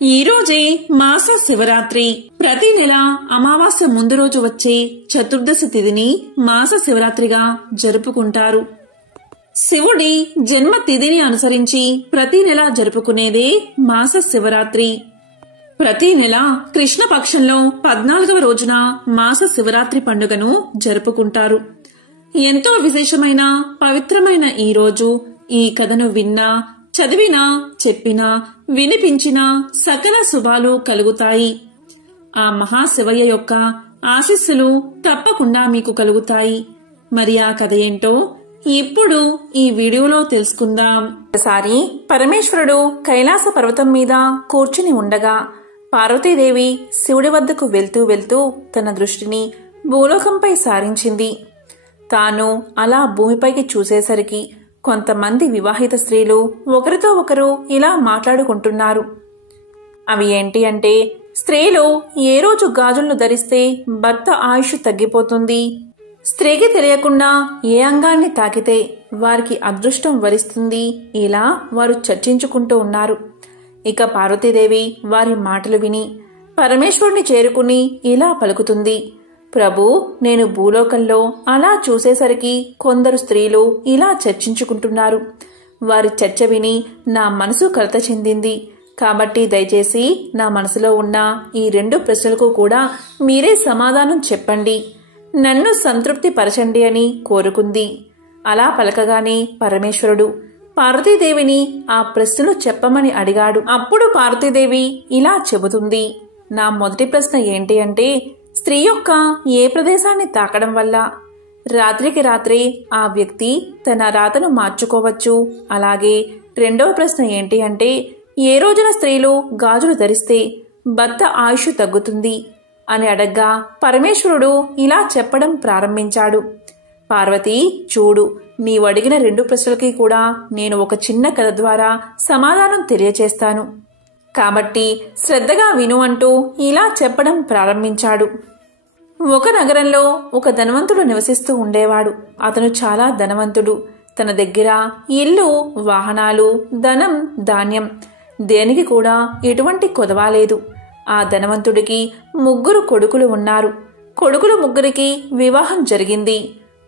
ఈ రోజే మాస శివరాత్రి. ప్రతి నెల అమావాస్య ముందు రోజు వచ్చే చతుర్దశి తిథిని మాస శివరాత్రిగా జరుపుకుంటారు. శివుడి జన్మ తిథిని అనుసరించి ప్రతి నెల జరుపుకునేదే మాస శివరాత్రి. ప్రతి నెల కృష్ణపక్షంలో 14వ రోజున మాస శివరాత్రి పండుగను జరుపుకుంటారు. ఎంతో విశేషమైన పవిత్రమైన ఈ రోజు ఈ కథను విన్నా, చదివినా, చెప్పినా, వినిపించినా సకల శుభాలు కలుగుతాయి. ఆ మహాశివయ్య యొక్క ఆశీస్సులు తప్పకుండా మీకు కలుగుతాయి. మరి ఆ కథ ఏంటో ఇప్పుడు ఈ వీడియోలో తెలుసుకుందాం. ఒకసారి పరమేశ్వరుడు కైలాస పర్వతం మీద కూర్చుని ఉండగా పార్వతీదేవి శివుడి వద్దకు వెళ్తూ వెళ్తూ తన దృష్టిని భూలోకంపై సారించింది. తాను అలా భూమిపైకి చూసేసరికి కొంతమంది వివాహిత స్త్రీలు ఒకరితో ఒకరు ఇలా మాట్లాడుకుంటున్నారు. అవి ఏంటి అంటే, స్త్రీలు ఏ రోజు గాజులను ధరిస్తే భర్త ఆయుష్ తగ్గిపోతుంది, స్త్రీకి తెలియకుండా ఏ అంగాన్ని తాకితే వారికి అదృష్టం వరిస్తుంది, ఇలా వారు చర్చించుకుంటూ ఉన్నారు. ఇక పార్వతీదేవి వారి మాటలు విని పరమేశ్వరుని చేరుకుని ఇలా పలుకుతుంది. ప్రభు, నేను భూలోకంలో అలా చూసేసరికి కొందరు స్త్రీలు ఇలా చర్చించుకుంటున్నారు. వారి చర్చ విని నా మనసు కలత చెందింది. కాబట్టి దయచేసి నా మనసులో ఉన్న ఈ 2 ప్రశ్నలకు కూడా మీరే సమాధానం చెప్పండి, నన్ను సంతృప్తి పరచండి అని కోరుకుంది. అలా పలకగానే పరమేశ్వరుడు పార్వతీదేవిని ఆ ప్రశ్నలు చెప్పమని అడిగాడు. అప్పుడు పార్వతీదేవి ఇలా చెబుతుంది. నా మొదటి ప్రశ్న ఏంటి అంటే, స్త్రీ యొక్క ఏ ప్రదేశాన్ని తాకడం వల్ల రాత్రికి రాత్రే ఆ వ్యక్తి తన రాతను మార్చుకోవచ్చు. అలాగే రెండవ ప్రశ్న ఏంటి అంటే, ఏ రోజున స్త్రీలు గాజులు ధరిస్తే భర్త ఆయుష్ తగ్గుతుంది అని అడగ్గా పరమేశ్వరుడు ఇలా చెప్పడం ప్రారంభించాడు. పార్వతి, చూడు, నీవు అడిగిన 2 ప్రశ్నలకి కూడా నేను ఒక చిన్న కథ ద్వారా సమాధానం తెలియచేస్తాను. కాబట్టి శ్రద్ధగా విను అంటూ ఇలా చెప్పడం ప్రారంభించాడు. ఒక నగరంలో ఒక ధనవంతుడు నివసిస్తూ ఉండేవాడు. అతను చాలా ధనవంతుడు. తన దగ్గర ఇల్లు, వాహనాలు, ధనం, ధాన్యం దేనికి కూడా ఎటువంటి కొదవ లేదు. ఆ ధనవంతుడికి 3 కొడుకులు ఉన్నారు. కొడుకులు 3కి వివాహం జరిగింది.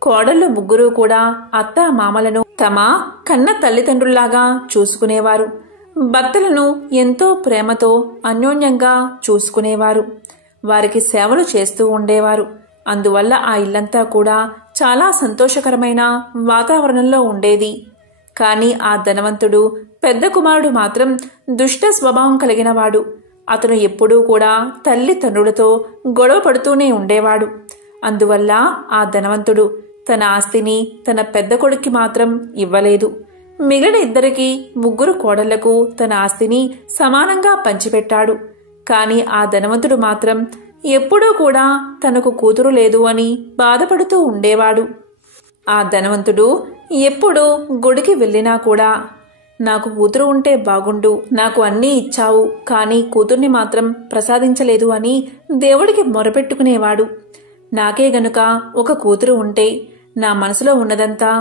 కోడళ్లు 3 కూడా అత్తా మామలను తమ కన్న తల్లిదండ్రుల్లాగా చూసుకునేవారు. భర్తలను ఎంతో ప్రేమతో అన్యోన్యంగా చూసుకునేవారు. వారికి సేవలు చేస్తూ ఉండేవారు. అందువల్ల ఆ ఇల్లంతా కూడా చాలా సంతోషకరమైన వాతావరణంలో ఉండేది. కాని ఆ ధనవంతుడు పెద్ద కుమారుడు మాత్రం దుష్ట స్వభావం కలిగినవాడు. అతను ఎప్పుడూ కూడా తల్లిదండ్రులతో గొడవ పడుతూనే ఉండేవాడు. అందువల్ల ఆ ధనవంతుడు తన ఆస్తిని తన పెద్ద కొడుక్కి మాత్రం ఇవ్వలేదు. మిగిలిన 2కి 3 కోడళ్లకు తన ఆస్తిని సమానంగా పంచిపెట్టాడు. కాని ఆ ధనవంతుడు మాత్రం ఎప్పుడూ కూడా తనకు కూతురు లేదు అని బాధపడుతూ ఉండేవాడు. ఆ ధనవంతుడు ఎప్పుడు గుడికి వెళ్ళినా కూడా, నాకు కూతురు ఉంటే బాగుండు, నాకు అన్నీ ఇచ్చావు, కానీ కూతుర్ని మాత్రం ప్రసాదించలేదు అని దేవుడికి మొరపెట్టుకునేవాడు. నాకే గనుక ఒక కూతురు ఉంటే నా మనసులో ఉన్నదంతా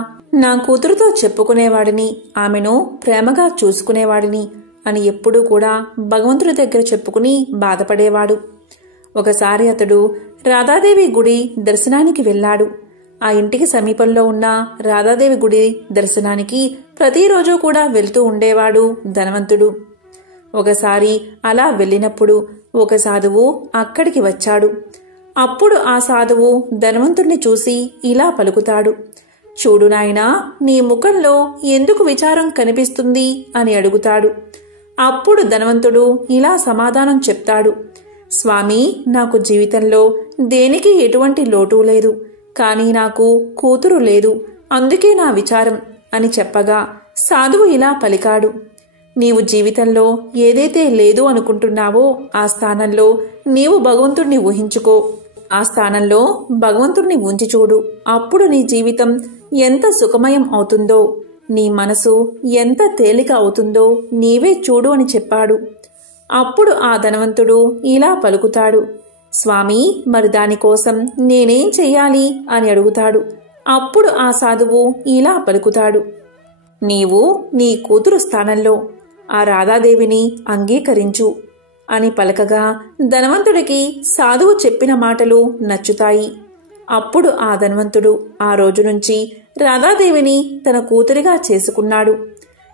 నా కూతురుతో చెప్పుకునేవాడిని, ఆమెను ప్రేమగా చూసుకునేవాడిని అని ఎప్పుడూ కూడా భగవంతుడి దగ్గర చెప్పుకుని బాధపడేవాడు. ఒకసారి అతడు రాధాదేవి గుడి దర్శనానికి వెళ్ళాడు. ఆ ఇంటికి సమీపంలో ఉన్న రాధాదేవి గుడి దర్శనానికి ప్రతిరోజు కూడా వెళ్తూ ఉండేవాడు ధనవంతుడు. ఒకసారి అలా వెళ్ళినప్పుడు ఒక సాధువు అక్కడికి వచ్చాడు. అప్పుడు ఆ సాధువు ధనవంతుడిని చూసి ఇలా పలుకుతాడు. చూడు నాయనా, నీ ముఖంలో ఎందుకు విచారం కనిపిస్తుంది అని అడుగుతాడు. అప్పుడు ధనవంతుడు ఇలా సమాధానం చెప్తాడు. స్వామి, నాకు జీవితంలో దేనికి ఎటువంటి లోటు లేదు, కానీ నాకు కూతురు లేదు, అందుకే నా విచారం అని చెప్పగా సాధువు ఇలా పలికాడు. నీవు జీవితంలో ఏదైతే లేదు అనుకుంటున్నావో ఆ స్థానంలో నీవు భగవంతుడిని ఊహించుకో. ఆ స్థానంలో భగవంతుడిని ఉంచి చూడు. అప్పుడు నీ జీవితం ఎంత సుఖమయం అవుతుందో, నీ మనసు ఎంత తేలిక అవుతుందో నీవే చూడు అని చెప్పాడు. అప్పుడు ఆ ధనవంతుడు ఇలా పలుకుతాడు. స్వామి, మరి దానికోసం నేనేం చెయ్యాలి అని అడుగుతాడు. అప్పుడు ఆ సాధువు ఇలా పలుకుతాడు. నీవు నీ కూతురు స్థానంలో ఆ రాధాదేవిని అంగీకరించు. అని పలకగా ధనవంతుడికి సాధువు చెప్పిన మాటలు నచ్చుతాయి. అప్పుడు ఆ ధనవంతుడు ఆ రోజు నుంచి రాధాదేవిని తన కూతురిగా చేసుకున్నాడు.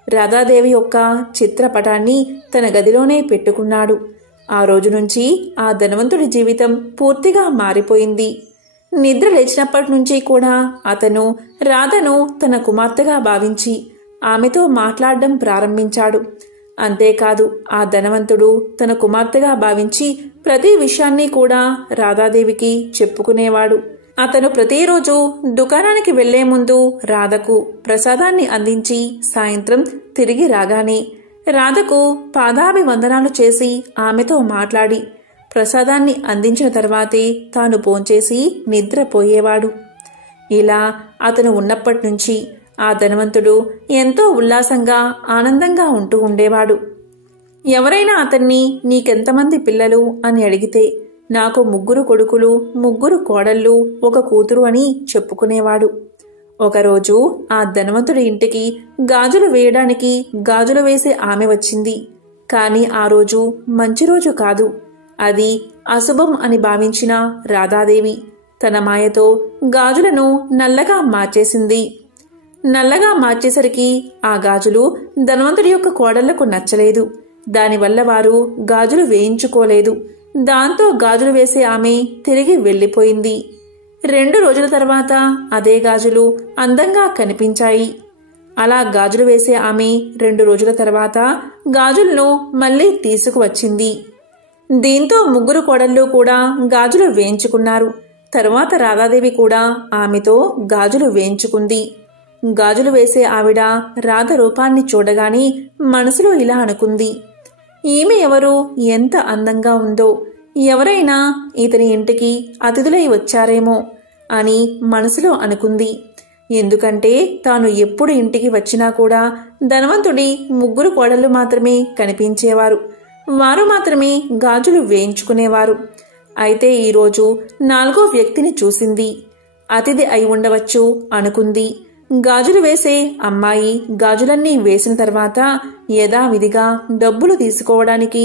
రాధాదేవి యొక్క చిత్రపటాన్ని తన గదిలోనే పెట్టుకున్నాడు. ఆ రోజు నుంచి ఆ ధనవంతుడి జీవితం పూర్తిగా మారిపోయింది. నిద్ర లేచినప్పటి నుంచి కూడా అతను రాధను తన కుమార్తెగా భావించి ఆమెతో మాట్లాడడం ప్రారంభించాడు. అంతేకాదు ఆ ధనవంతుడు తన కుమార్తెగా భావించి ప్రతి విషయాన్ని కూడా రాధాదేవికి చెప్పుకునేవాడు. అతను ప్రతిరోజు దుకాణానికి వెళ్లే ముందు రాధకు ప్రసాదాన్ని అందించి సాయంత్రం తిరిగి రాగానే రాధకు పాదాభివందనాలు చేసి ఆమెతో మాట్లాడి ప్రసాదాన్ని అందించిన తర్వాతే తాను భోంచేసి నిద్రపోయేవాడు. ఇలా అతను ఉన్నప్పటి నుంచి ఆ ధనవంతుడు ఎంతో ఉల్లాసంగా ఆనందంగా ఉంటూ ఉండేవాడు. ఎవరైనా అతన్ని నీకెంతమంది పిల్లలు అని అడిగితే నాకు 3 కొడుకులు 3 కోడళ్ళు 1 కూతురు అని చెప్పుకునేవాడు. ఒకరోజు ఆ ధనవంతుడి ఇంటికి గాజులు వేయడానికి గాజులు వేసే ఆమె వచ్చింది. కాని ఆ రోజు మంచి రోజు కాదు. అది అశుభం అని భావించిన రాధాదేవి తన మాయతో గాజులను నల్లగా మార్చేసింది. నల్లగా మార్చేసరికి ఆ గాజులు ధనవంతుడి యొక్క కోడళ్లకు నచ్చలేదు. దానివల్ల వారు గాజులు వేయించుకోలేదు. దాంతో గాజులు వేసే ఆమె తిరిగి వెళ్లిపోయింది. 2 రోజుల తర్వాత అదే గాజులు అందంగా కనిపించాయి. అలా గాజులు వేసే ఆమె 2 రోజుల తర్వాత గాజులను మళ్లీ తీసుకువచ్చింది. దీంతో 3 కోడళ్ళు కూడా గాజులు వేయించుకున్నారు. తరువాత రాధాదేవి కూడా ఆమెతో గాజులు వేయించుకుంది. గాజులు వేసే ఆవిడ రాధ రూపాన్ని చూడగానే మనసులో ఇలా అనుకుంది, ఈమె ఎవరు, ఎంత అందంగా ఉందో, ఎవరైనా ఇతని ఇంటికి అతిథులై వచ్చారేమో అని మనసులో అనుకుంది. ఎందుకంటే తాను ఎప్పుడు ఇంటికి వచ్చినా కూడా ధనవంతుడి 3 కోడళ్ళు మాత్రమే కనిపించేవారు. వారు మాత్రమే గాజులు వేయించుకునేవారు. అయితే ఈరోజు 4వ వ్యక్తిని చూసింది. అతిథి అయి ఉండవచ్చు అనుకుంది. గాజులు వేసే అమ్మాయి గాజులన్నీ వేసిన తర్వాత యథావిధిగా డబ్బులు తీసుకోవడానికి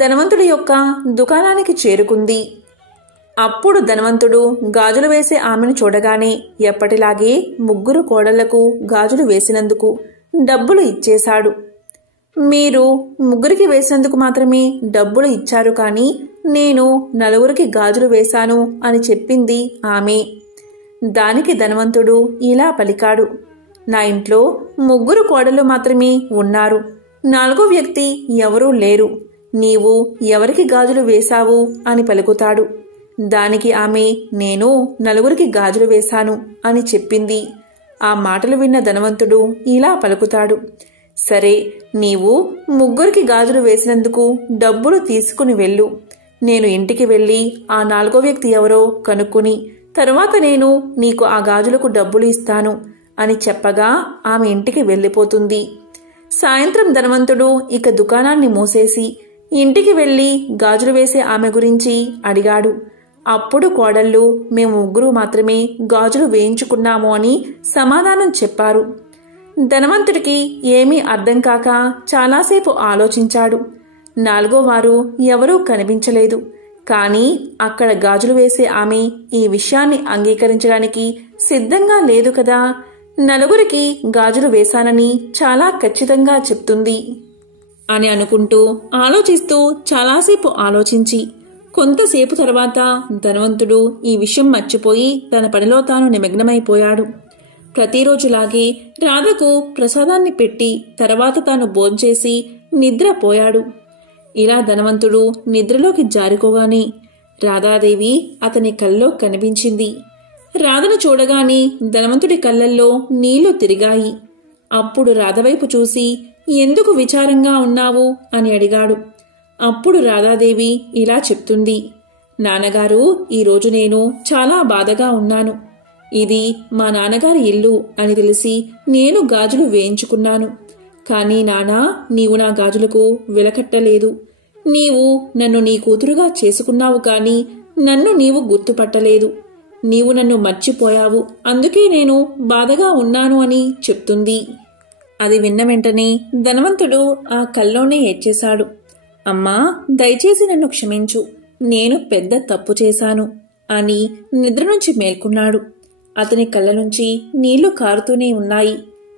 ధనవంతుడి యొక్క దుకాణానికి చేరుకుంది. అప్పుడు ధనవంతుడు గాజులు వేసే ఆమెను చూడగానే ఎప్పటిలాగే 3 కోడళ్లకు గాజులు వేసినందుకు డబ్బులు ఇచ్చేశాడు. మీరు 3కి వేసినందుకు మాత్రమే డబ్బులు ఇచ్చారు, కానీ నేను 4కి గాజులు వేశాను అని చెప్పింది ఆమె. దానికి ధనవంతుడు ఇలా పలికాడు, నా ఇంట్లో 3 కోడళ్ళు మాత్రమే ఉన్నారు. 4వ వ్యక్తి ఎవరూ లేరు. నీవు ఎవరికి గాజులు వేశావు అని పలుకుతాడు. దానికి ఆమె నేను 4కి గాజులు వేశాను అని చెప్పింది. ఆ మాటలు విన్న ధనవంతుడు ఇలా పలుకుతాడు, సరే, నీవు 3కి గాజులు వేసినందుకు డబ్బులు తీసుకుని వెళ్ళు. నేను ఇంటికి వెళ్ళి ఆ 4వ వ్యక్తి ఎవరో కనుక్కుని తరువాత నేను నీకు ఆ గాజులకు డబ్బులు ఇస్తాను అని చెప్పగా ఆమె ఇంటికి వెళ్ళిపోతుంది. సాయంత్రం ధనవంతుడు ఇక దుకాణాన్ని మూసేసి ఇంటికి వెళ్లి గాజులు వేసే ఆమె గురించి అడిగాడు. అప్పుడు కోడళ్ళు మేము 3 మాత్రమే గాజులు వేయించుకున్నాము అని సమాధానం చెప్పారు. ధనవంతుడికి ఏమీ అర్థం కాక చాలాసేపు ఆలోచించాడు. 4వ వారు ఎవరూ కనిపించలేదు. కానీ అక్కడ గాజులు వేసే ఆమె ఈ విషయాన్ని అంగీకరించడానికి సిద్ధంగా లేదు కదా. 4కి గాజులు వేశానని చాలా ఖచ్చితంగా చెప్తుంది అని అనుకుంటూ ఆలోచిస్తూ చాలాసేపు ఆలోచించి కొంతసేపు తర్వాత ధనవంతుడు ఈ విషయం మర్చిపోయి తన పనిలో తాను నిమగ్నమైపోయాడు. ప్రతిరోజులాగే రాధకు ప్రసాదాన్ని పెట్టి తర్వాత తాను భోంచేసి నిద్రపోయాడు. ఇలా ధనవంతుడు నిద్రలోకి జారుకోగానే రాధాదేవి అతని కల్లో కనిపించింది. రాధను చూడగానే ధనవంతుడి కళ్ళల్లో నీళ్లు తిరిగాయి. అప్పుడు రాధవైపు చూసి ఎందుకు విచారంగా ఉన్నావు అని అడిగాడు. అప్పుడు రాధాదేవి ఇలా చెప్తుంది, నాన్నగారు, ఈరోజు నేను చాలా బాధగా ఉన్నాను. ఇది మా నాన్నగారి ఇల్లు అని తెలిసి నేను గాజులు వేయించుకున్నాను. కానీ నానా, నీవు నా గాజులకు వెలకట్టలేదు. నీవు నన్ను నీ కూతురుగా చేసుకున్నావు, కానీ నన్ను నీవు గుర్తుపట్టలేదు. నీవు నన్ను మర్చిపోయావు, అందుకే నేను బాధగా ఉన్నాను అని చెప్తుంది. అది విన్న వెంటనే ధనవంతుడు ఆ కల్లోనే ఏడ్చేశాడు. అమ్మా, దయచేసి నన్ను క్షమించు, నేను పెద్ద తప్పు చేశాను అని నిద్ర నుంచి మేల్కొన్నాడు. అతని కళ్ళ నుంచి నీళ్లు కారుతూనే ఉన్నాయి.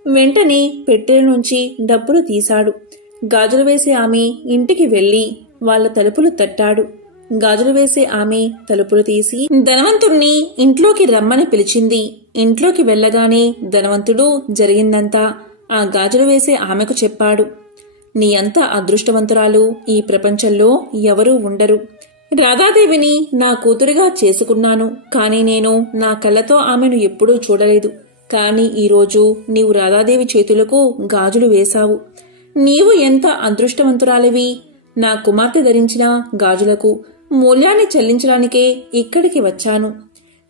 వెంటనే పెట్టెల నుంచి డబ్బులు తీశాడు. గాజులు వేసే ఆమె ఇంటికి వెళ్లి వాళ్ళ తలుపులు తట్టాడు. గాజులు వేసే ఆమె తలుపులు తీసి ధనవంతుణ్ణి ఇంట్లోకి రమ్మని పిలిచింది. ఇంట్లోకి వెళ్లగానే ధనవంతుడు జరిగిందంతా ఆ గాజులు వేసే ఆమెకు చెప్పాడు. నీ అంత అదృష్టవంతురాలు ఈ ప్రపంచంలో ఎవరూ ఉండరు. రాధాదేవిని నా కూతురుగా చేసుకున్నాను, కాని నేను నా కళ్ళతో ఆమెను ఎప్పుడూ చూడలేదు. కాని ఈరోజు నీవు రాధాదేవి చేతులకు గాజులు వేశావు. నీవు ఎంత అదృష్టవంతురాలివి. నా కుమార్తె ధరించిన గాజులకు మూల్యాన్ని చెల్లించడానికే ఇక్కడికి వచ్చాను.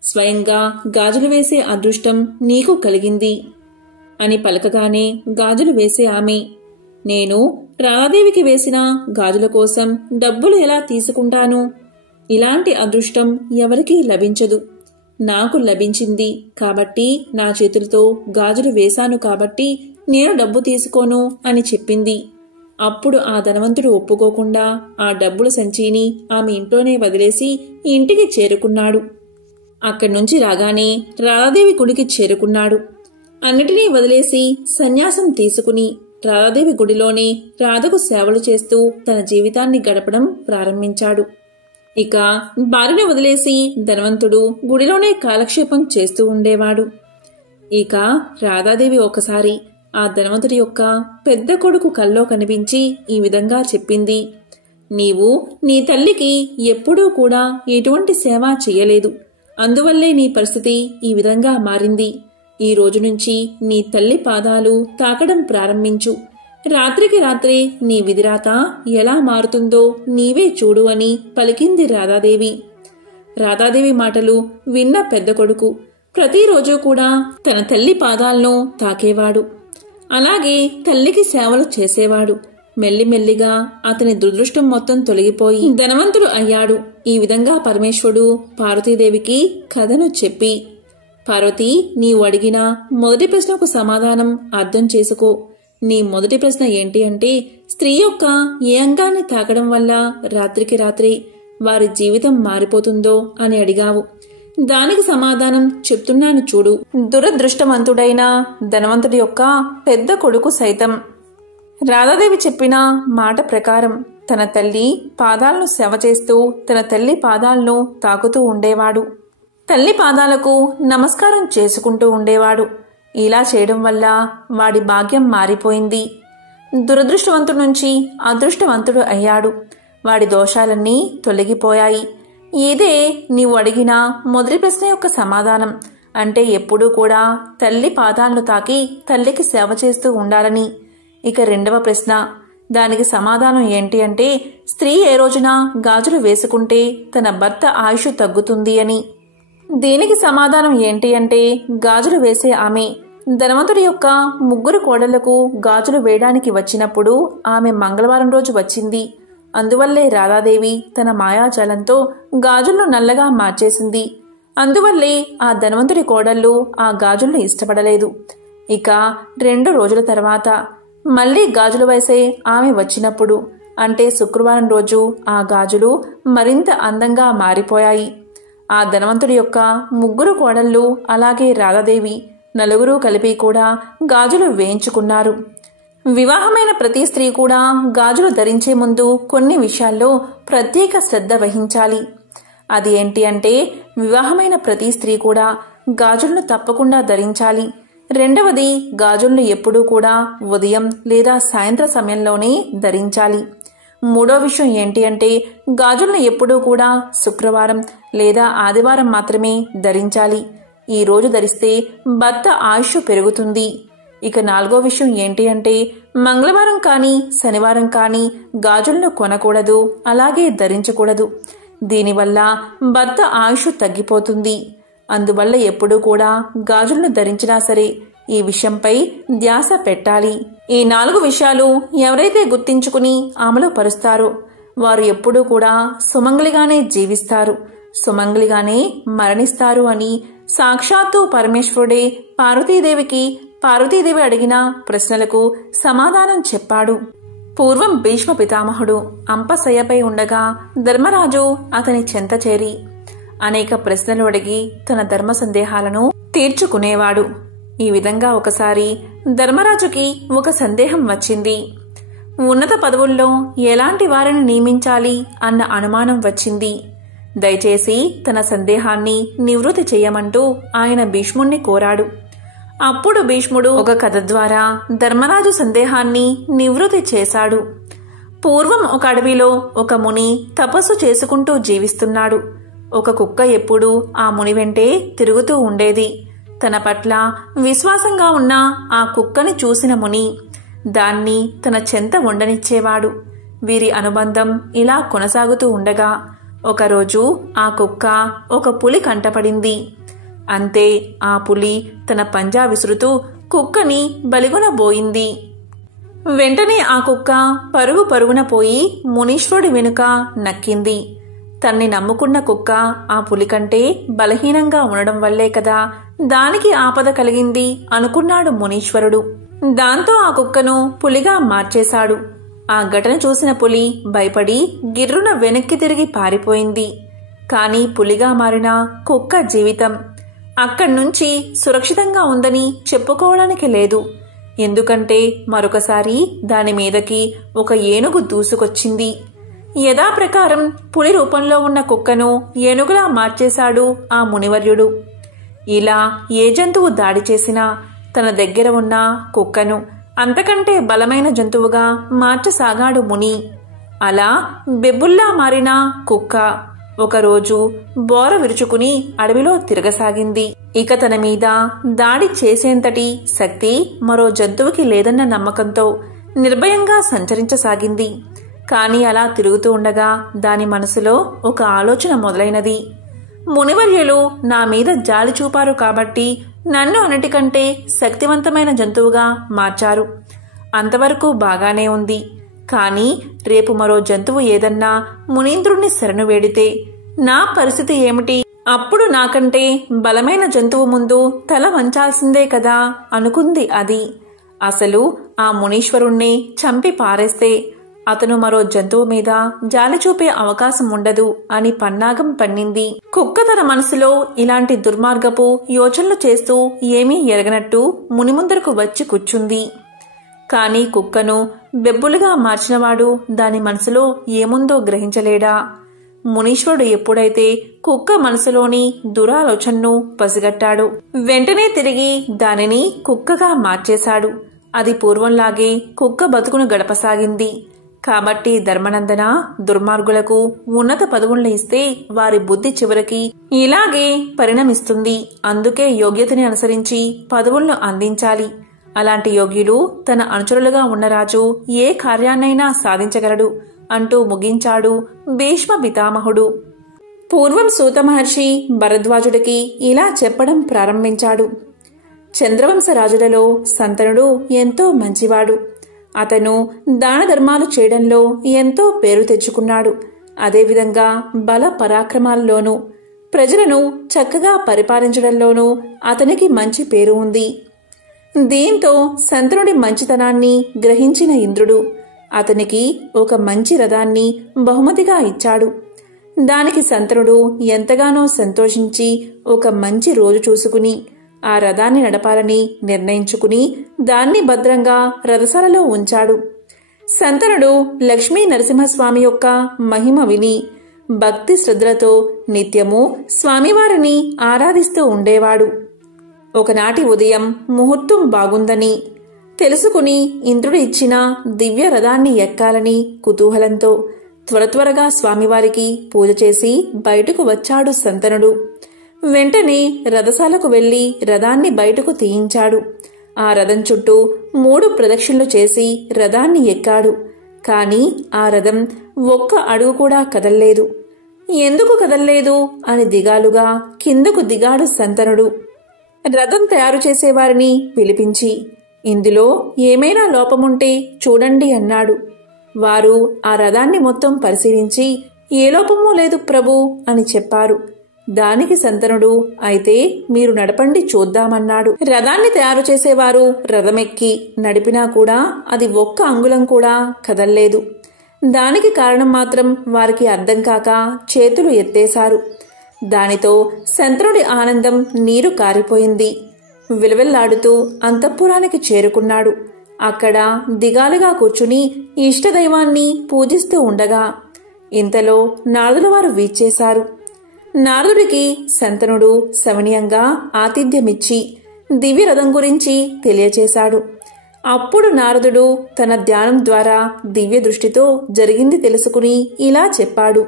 స్వయంగా గాజులు వేసే అదృష్టం నీకు కలిగింది అని పలకగానే గాజులు వేసే ఆమె, నేను రాధాదేవికి వేసిన గాజుల కోసం డబ్బులు ఎలా తీసుకుంటాను? ఇలాంటి అదృష్టం ఎవరికీ లభించదు. నాకు లభించింది కాబట్టి నా చేతులతో గాజులు వేశాను కాబట్టి నేను డబ్బు తీసుకోను అని చెప్పింది. అప్పుడు ఆ ధనవంతుడు ఒప్పుకోకుండా ఆ డబ్బుల సంచిని ఆమె ఇంట్లోనే వదిలేసి ఇంటికి చేరుకున్నాడు. అక్కడి నుంచి రాగానే రాధాదేవి గుడికి చేరుకున్నాడు. అన్నిటినీ వదిలేసి సన్యాసం తీసుకుని రాధాదేవి గుడిలోనే రాధకు సేవలు చేస్తూ తన జీవితాన్ని గడపడం ప్రారంభించాడు. ఇక భార్యను వదిలేసి ధనవంతుడు గుడిలోనే కాలక్షేపం చేస్తూ ఉండేవాడు. ఇక రాధాదేవి ఒకసారి ఆ ధనవంతుడి యొక్క పెద్ద కొడుకు కల్లో కనిపించి ఈ విధంగా చెప్పింది, నీవు నీ తల్లికి ఎప్పుడూ కూడా ఎటువంటి సేవ చేయలేదు. అందువల్లే నీ పరిస్థితి ఈ విధంగా మారింది. ఈ రోజు నుంచి నీ తల్లి పాదాలు తాకడం ప్రారంభించు. రాత్రికి రాత్రే నీ విధిరాత ఎలా మారుతుందో నీవే చూడు అని పలికింది రాధాదేవి. రాధాదేవి మాటలు విన్న పెద్ద కొడుకు ప్రతిరోజు కూడా తన తల్లి పాదాలను తాకేవాడు. అలాగే తల్లికి సేవలు చేసేవాడు. మెల్లిమెల్లిగా అతని దురదృష్టం మొత్తం తొలగిపోయి ధనవంతుడు అయ్యాడు. ఈ విధంగా పరమేశ్వరుడు పార్వతీదేవికి కథను చెప్పి, పార్వతి, నీవు అడిగిన మొదటి ప్రశ్నకు సమాధానం అర్థం చేసుకో. నీ మొదటి ప్రశ్న ఏంటి అంటే, స్త్రీ యొక్క ఏ అంగాన్ని తాకడం వల్ల రాత్రికి రాత్రి వారి జీవితం మారిపోతుందో అని అడిగావు. దానికి సమాధానం చెప్తున్నాను చూడు. దురదృష్టవంతుడైన ధనవంతుడి యొక్క పెద్ద కొడుకు సైతం రాధాదేవి చెప్పిన మాట ప్రకారం తన తల్లి పాదాలను సేవ చేస్తూ తన తల్లి పాదాలను తాకుతూ ఉండేవాడు. తల్లి పాదాలకు నమస్కారం చేసుకుంటూ ఉండేవాడు. ఇలా చేయడం వల్ల వాడి భాగ్యం మారిపోయింది. దురదృష్టవంతుడి నుంచి అదృష్టవంతుడు అయ్యాడు. వాడి దోషాలన్నీ తొలగిపోయాయి. ఇదే నీవు అడిగిన మొదటి ప్రశ్న యొక్క సమాధానం. అంటే ఎప్పుడూ కూడా తల్లి పాదాలను తాకి తల్లికి సేవ చేస్తూ ఉండాలని. ఇక రెండవ ప్రశ్న, దానికి సమాధానం ఏంటి అంటే, స్త్రీ ఏ రోజున గాజులు వేసుకుంటే తన భర్త ఆయుష్ తగ్గుతుంది అని. దీనికి సమాధానం ఏంటి అంటే, గాజులు వేసే ఆమె ధనవంతుడి యొక్క ముగ్గురు కోడళ్లకు గాజులు వేయడానికి వచ్చినప్పుడు ఆమె మంగళవారం రోజు వచ్చింది. అందువల్లే రాధాదేవి తన మాయాజాలంతో గాజులను నల్లగా మార్చేసింది. అందువల్లే ఆ ధనవంతుడి కోడళ్ళు ఆ గాజులను ఇష్టపడలేదు. ఇక 2 రోజుల తర్వాత మళ్లీ గాజులు వేసే ఆమె వచ్చినప్పుడు, అంటే శుక్రవారం రోజు ఆ గాజులు మరింత అందంగా మారిపోయాయి. ఆ ధనవంతుడి యొక్క ముగ్గురు కోడళ్ళు అలాగే రాధాదేవి నలుగురు కలిపి కూడా గాజులు వేయించుకున్నారు. వివాహమైన ప్రతి స్త్రీ కూడా గాజులు ధరించే ముందు కొన్ని విషయాల్లో ప్రత్యేక శ్రద్ధ వహించాలి. అది ఏంటి అంటే, వివాహమైన ప్రతి స్త్రీ కూడా గాజులను తప్పకుండా ధరించాలి. రెండవది, గాజులను ఎప్పుడూ కూడా ఉదయం లేదా సాయంత్ర సమయంలోనే ధరించాలి. మూడో విషయం ఏంటి అంటే, గాజులను ఎప్పుడూ కూడా శుక్రవారం లేదా ఆదివారం మాత్రమే ధరించాలి. ఈ రోజు ధరిస్తే భర్త ఆయుష్ పెరుగుతుంది. ఇక 4వ విషయం ఏంటి అంటే, మంగళవారం కానీ శనివారం కానీ గాజులను కొనకూడదు, అలాగే ధరించకూడదు. దీనివల్ల భర్త ఆయుష్ తగ్గిపోతుంది. అందువల్ల ఎప్పుడూ కూడా గాజులను ధరించినా సరే ఈ విషయంపై ధ్యాస పెట్టాలి. ఈ 4 విషయాలు ఎవరైతే గుర్తించుకుని అమలు పరుస్తారో వారు ఎప్పుడూ కూడా సుమంగళిగానే జీవిస్తారు, సుమంగళిగానే మరణిస్తారు అని సాక్షాత్తు పరమేశ్వరుడే పార్వతీదేవి అడిగిన ప్రశ్నలకు సమాధానం చెప్పాడు. పూర్వం భీష్మ పితామహుడు అంపశయ్యపై ఉండగా ధర్మరాజు అతని చెంత చేరి అనేక ప్రశ్నలు అడిగి తన ధర్మ సందేహాలను తీర్చుకునేవాడు. ఈ విధంగా ఒకసారి ధర్మరాజుకి ఒక సందేహం వచ్చింది. ఉన్నత పదవుల్లో ఎలాంటి వారిని నియమించాలి అన్న అనుమానం వచ్చింది. దయచేసి తన సందేహాన్ని నివృత్తి చేయమంటూ ఆయన భీష్ముణ్ణి కోరాడు. అప్పుడు భీష్ముడు ఒక కథ ద్వారా ధర్మరాజు సందేహాన్ని నివృత్తి చేశాడు. పూర్వం ఒక అడవిలో ఒక ముని తపస్సు చేసుకుంటూ జీవిస్తున్నాడు. ఒక కుక్క ఎప్పుడూ ఆ ముని వెంటే తిరుగుతూ ఉండేది. తన పట్ల విశ్వాసంగా ఉన్న ఆ కుక్కని చూసిన ముని దాన్ని తన చెంత ఉండనిచ్చేవాడు. వీరి అనుబంధం ఇలా కొనసాగుతూ ఉండగా ఒకరోజు ఆ కుక్క ఒక పులి కంటపడింది. అంతే ఆ పులి తన పంజా విసురుతూ కుక్కని బలిగొనబోయింది. వెంటనే ఆ కుక్క పరుగు పరుగున పోయి మునీశ్వరుడి వెనుక నక్కింది. తన్ని నమ్ముకున్న కుక్క ఆ పులి కంటే బలహీనంగా ఉండడం వల్లే కదా దానికి ఆపద కలిగింది అనుకున్నాడు మునీశ్వరుడు. దాంతో ఆ కుక్కను పులిగా మార్చేశాడు. ఆ ఘటన చూసిన పులి భయపడి గిర్రున వెనక్కి తిరిగి పారిపోయింది. కాని పులిగా మారిన కుక్క జీవితం అక్కడ్నుంచి సురక్షితంగా ఉందని చెప్పుకోవడానికి లేదు. ఎందుకంటే మరొకసారి దాని మీదకి ఒక ఏనుగు దూసుకొచ్చింది. యథాప్రకారం పులి రూపంలో ఉన్న కుక్కను ఏనుగులా మార్చేశాడు ఆ మునివర్యుడు. ఇలా ఏ జంతువు దాడి చేసినా తన దగ్గర ఉన్న కుక్కను అంతకంటే బలమైన జంతువుగా మార్చసాగాడు ముని. అలా బెబ్బుల్లా మారిన కుక్క ఒకరోజు బోర విరుచుకుని అడవిలో తిరగసాగింది. ఇక తన మీద దాడి చేసేంతటి శక్తి మరో జంతువుకి లేదన్న నమ్మకంతో నిర్భయంగా సంచరించసాగింది. కాని అలా తిరుగుతూ ఉండగా దాని మనసులో ఒక ఆలోచన మొదలైనది. మునివర్యులు నా మీద జాలి చూపారు కాబట్టి నన్ను అన్నిటికంటే శక్తివంతమైన జంతువుగా మార్చారు. అంతవరకు బాగానే ఉంది. కాని రేపు మరో జంతువు ఏదన్నా మునీంద్రుణ్ణి శరణు వేడితే నా పరిస్థితి ఏమిటి? అప్పుడు నాకంటే బలమైన జంతువు ముందు తల వంచాల్సిందే కదా అనుకుంది అది. అసలు ఆ మునీశ్వరుణ్ణి చంపి పారేస్తే అతను మరో జంతువు మీద జాలి చూపే అవకాశం ఉండదు అని పన్నాగం పన్నింది. కుక్క తన మనసులో ఇలాంటి దుర్మార్గపు యోచనలు చేస్తూ ఏమీ ఎరగనట్టు ముని ముందరకు వచ్చి కూర్చుంది. కాని కుక్కను బెబ్బులుగా మార్చినవాడు దాని మనసులో ఏముందో గ్రహించలేడా? మునీశ్వరుడు ఎప్పుడైతే కుక్క మనసులోని దురాలోచనను పసిగట్టాడు, వెంటనే తిరిగి దానిని కుక్కగా మార్చేశాడు. అది పూర్వంలాగే కుక్క బతుకును గడపసాగింది. కాబట్టి ధర్మనందన, దుర్మార్గులకు ఉన్నత పదవుల్ని ఇస్తే వారి బుద్ధి చివరికి ఇలాగే పరిణమిస్తుంది. అందుకే యోగ్యతని అనుసరించి పదవులను అందించాలి. అలాంటి యోగ్యులు తన అనుచరులుగా ఉన్న రాజు ఏ కార్యాన్నైనా సాధించగలడు అంటూ ముగించాడు భీష్మ పితామహుడు. పూర్వం సూత మహర్షి భరద్వాజుడికి ఇలా చెప్పడం ప్రారంభించాడు. చంద్రవంశ రాజులలో శంతనుడు ఎంతో మంచివాడు. అతను దాన ధర్మాలు చేయడంలో ఎంతో పేరు తెచ్చుకున్నాడు. అదేవిధంగా బల పరాక్రమాల్లోనూ ప్రజలను చక్కగా పరిపాలించడంలోనూ అతనికి మంచి పేరు ఉంది. దీంతో శంతనుడి మంచితనాన్ని గ్రహించిన ఇంద్రుడు అతనికి ఒక మంచి రథాన్ని బహుమతిగా ఇచ్చాడు. దానికి శంతనుడు ఎంతగానో సంతోషించి ఒక మంచి రోజు చూసుకుని ఆ రథాన్ని నడపాలని నిర్ణయించుకుని దాన్ని భద్రంగా రథశాలలో ఉంచాడు. శంతనుడు లక్ష్మీ నరసింహస్వామి యొక్క మహిమ విని భక్తి శ్రద్ధలతో నిత్యము స్వామివారిని ఆరాధిస్తూ ఉండేవాడు. ఒకనాటి ఉదయం ముహూర్తం బాగుందని తెలుసుకుని ఇంద్రుడు ఇచ్చిన దివ్య రథాన్ని ఎక్కాలని కుతూహలంతో త్వరగా స్వామివారికి పూజ చేసి బయటకు వచ్చాడు శంతనుడు. వెంటనే రథశాలకు వెళ్లి రథాన్ని బయటకు తీయించాడు. ఆ రథం చుట్టూ 3 ప్రదక్షిణలు చేసి రథాన్ని ఎక్కాడు. కాని ఆ రథం ఒక్క అడుగు కూడా కదల్లేదు. ఎందుకు కదల్లేదు అని దిగాలుగా కిందకు దిగాడు శంతనుడు. రథం తయారు చేసేవారిని పిలిపించి ఇందులో ఏమైనా లోపముంటే చూడండి అన్నాడు. వారు ఆ రథాన్ని మొత్తం పరిశీలించి ఏ లోపమూ లేదు ప్రభు అని చెప్పారు. దానికి శంతనుడు, అయితే మీరు నడపండి చూద్దామన్నాడు. రథాన్ని తయారు చేసేవారు రథమెక్కి నడిపినా కూడా అది ఒక్క అంగుళం కూడా కదల్లేదు. దానికి కారణం మాత్రం వారికి అర్థం కాక చేతులు ఎత్తేశారు. దానితో శంతనుడి ఆనందం నీరు కారిపోయింది. విలవిల్లాడుతూ అంతఃపురానికి చేరుకున్నాడు. అక్కడ దిగాలుగా కూర్చుని ఇష్టదైవాన్ని పూజిస్తూ ఉండగా ఇంతలో నారదుల వారు వీచేశారు. నారదుడికి శంతనుడు సవినయంగా ఆతిథ్యమిచ్చి దివ్యరథం గురించి తెలియచేశాడు. అప్పుడు నారదుడు తన ధ్యానం ద్వారా దివ్య దృష్టితో జరిగింది తెలుసుకుని ఇలా చెప్పాడు.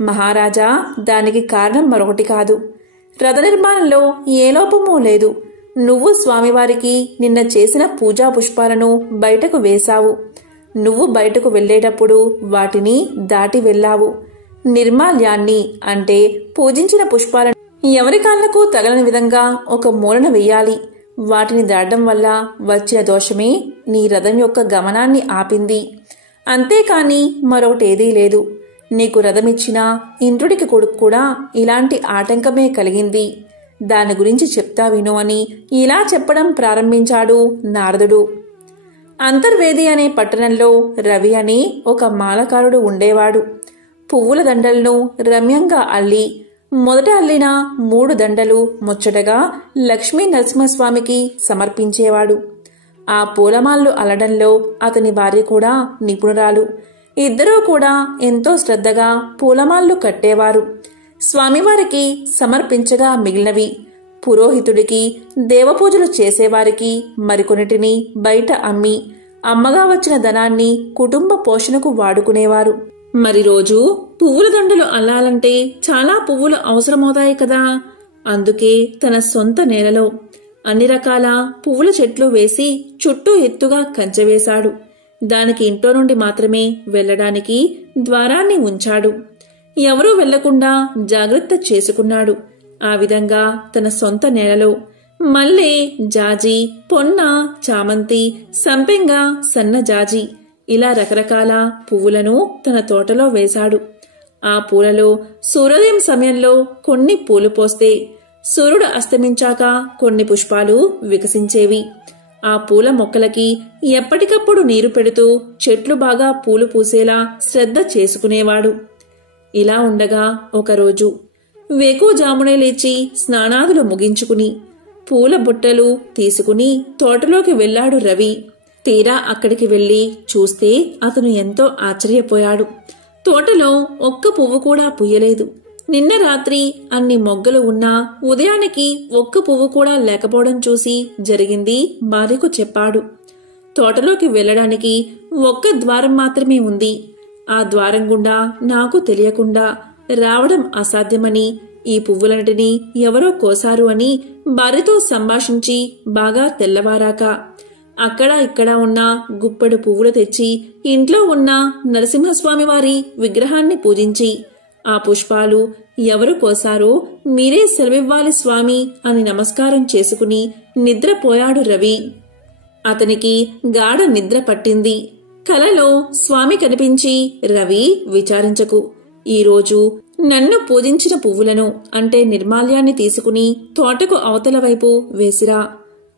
మహారాజా, దానికి కారణం మరొకటి కాదు. రథ నిర్మాణంలో ఏ లోపమూ లేదు. నువ్వు స్వామివారికి నిన్న చేసిన పూజా పుష్పాలను బయటకు వేశావు. నువ్వు బయటకు వెళ్లేటప్పుడు వాటిని దాటి వెళ్లావు. నిర్మాల్యాన్ని అంటే పూజించిన పుష్పాలను ఎవరి కాళ్లకు తగలని విధంగా ఒక మూలన వెయ్యాలి. వాటిని దాటడం వల్ల వచ్చిన దోషమే నీ రథం యొక్క గమనాన్ని ఆపింది. అంతేకాని మరొకటేదీ లేదు. నీకు రథమిచ్చిన ఇంద్రుడికి కొడుకు కూడా ఇలాంటి ఆటంకమే కలిగింది. దాని గురించి చెప్తా విను అని ఇలా చెప్పడం ప్రారంభించాడు నారదుడు. అంతర్వేది అనే పట్టణంలో రవి అని ఒక మాలకారుడు ఉండేవాడు. పువ్వుల దండలను రమ్యంగా అల్లి మొదట అల్లిన 3 దండలు ముచ్చటగా లక్ష్మీ నరసింహస్వామికి సమర్పించేవాడు. ఆ పూలమాళ్ళు అల్లడంలో అతని భార్య కూడా నిపుణురాలు. ఇద్దరూ కూడా ఎంతో శ్రద్ధగా పూలమాళ్ళు కట్టేవారు. స్వామివారికి సమర్పించగా మిగిలినవి పురోహితుడికి, దేవపూజలు చేసేవారికి మరికొన్నిటిని బయట అమ్మి అమ్మగా వచ్చిన ధనాన్ని కుటుంబ పోషణకు వాడుకునేవారు. మరి రోజు పువ్వుల దండలు అల్లాలంటే చాలా పువ్వులు అవసరమవుతాయి కదా. అందుకే తన సొంత నేలలో అన్ని రకాల పువ్వుల చెట్లు వేసి చుట్టూ ఎత్తుగా కంచె వేశాడు. దానికి ఇంట్లో నుండి మాత్రమే వెళ్లడానికి ద్వారాన్ని ఉంచాడు. ఎవరూ వెళ్లకుండా జాగ్రత్త చేసుకున్నాడు. ఆ విధంగా తన సొంత నేలలో మల్లె, జాజి, పొన్న, చామంతి, సంపెంగ, సన్నజాజి ఇలా రకరకాల పువ్వులను తన తోటలో వేశాడు. ఆ పూలలో సూర్యోదయం సమయంలో కొన్ని పూలు పోస్తే సూర్యుడు అస్తమించాక కొన్ని పుష్పాలు వికసించేవి. ఆ పూల మొక్కలకి ఎప్పటికప్పుడు నీరు పెడుతూ చెట్లు బాగా పూలు పూసేలా శ్రద్ధ చేసుకునేవాడు. ఇలా ఉండగా ఒకరోజు వేకువజామునే లేచి స్నానాదులు ముగించుకుని పూల బుట్టలు తీసుకుని తోటలోకి వెళ్లాడు రవి. తీరా అక్కడికి వెళ్లి చూస్తే అతను ఎంతో ఆశ్చర్యపోయాడు. తోటలో ఒక్క పువ్వు కూడా పూయలేదు. నిన్న రాత్రి అన్ని మొగ్గలు ఉన్నా ఉదయానికి ఒక్క పువ్వు కూడా లేకపోవడం చూసి జరిగింది భార్యకు చెప్పాడు. తోటలోకి వెళ్లడానికి ఒక్క ద్వారం మాత్రమే ఉంది. ఆ ద్వారం గుండా నాకు తెలియకుండా రావడం అసాధ్యమని, ఈ పువ్వులన్నిటినీ ఎవరో కోసారు అని భార్యతో సంభాషించి బాగా తెల్లవారాక అక్కడ ఇక్కడ ఉన్న గుప్పెడు పువ్వులు తెచ్చి ఇంట్లో ఉన్న నరసింహస్వామి వారి విగ్రహాన్ని పూజించి ఆ పుష్పాలు ఎవరు కోసారో మీరే సెలవివ్వాలి స్వామి అని నమస్కారం చేసుకుని నిద్రపోయాడు రవి. అతనికి గాఢ నిద్ర పట్టింది. కలలో స్వామి కనిపించి, రవి, విచారించకు. ఈరోజు నన్ను పూజించిన పువ్వులను అంటే నిర్మాల్యాన్ని తీసుకుని తోటకు అవతల వైపు వేసిరా.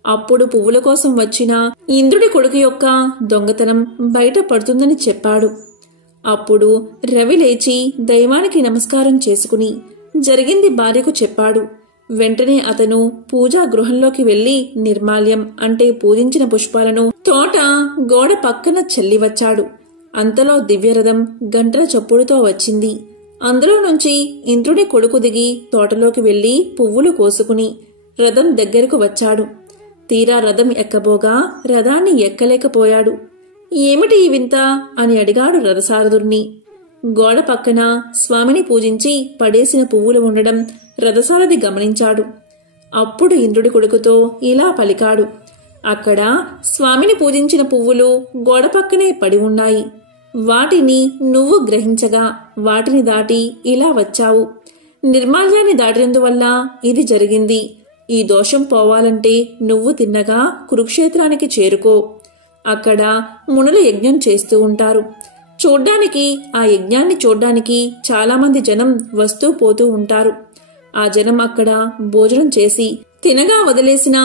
అప్పుడు పువ్వుల కోసం వచ్చిన ఇంద్రుడి కొడుకు యొక్క దొంగతనం బయట పడుతుందని చెప్పాడు. అప్పుడు రవి లేచి దైవానికి నమస్కారం చేసుకుని జరిగింది భార్యకు చెప్పాడు. వెంటనే అతను పూజా గృహంలోకి వెళ్లి నిర్మాల్యం అంటే పూజించిన పుష్పాలను తోట గోడ పక్కన చల్లివచ్చాడు. అంతలో దివ్యరథం గంటల చప్పుడుతో వచ్చింది. అందులో నుంచి ఇంద్రుడి కొడుకు దిగి తోటలోకి వెళ్లి పువ్వులు కోసుకుని రథం దగ్గరకు వచ్చాడు. తీరా రథం ఎక్కబోగా రథాన్ని ఎక్కలేకపోయాడు. ఏమిటి ఈ వింత అని అడిగాడు రథసారథుణ్ణి. గోడ పక్కన స్వామిని పూజించి పడేసిన పువ్వులు ఉండడం రథసారథి గమనించాడు. అప్పుడు ఇంద్రుడి కొడుకుతో ఇలా పలికాడు. అక్కడ స్వామిని పూజించిన పువ్వులు గోడ పక్కనే పడి ఉన్నాయి. వాటిని నువ్వు గ్రహించగా వాటిని దాటి ఇలా వచ్చావు. నిర్మాల్యాన్ని దాటినందువల్ల ఇది జరిగింది. ఈ దోషం పోవాలంటే నువ్వు తిన్నగా కురుక్షేత్రానికి చేరుకో. అక్కడ మునులు యజ్ఞం చేస్తూ ఉంటారు. చూడ్డానికి ఆ యజ్ఞాన్ని చూడ్డానికి చాలా మంది జనం వస్తూ పోతూ ఉంటారు. ఆ జనం అక్కడ భోజనం చేసి తినగా వదిలేసిన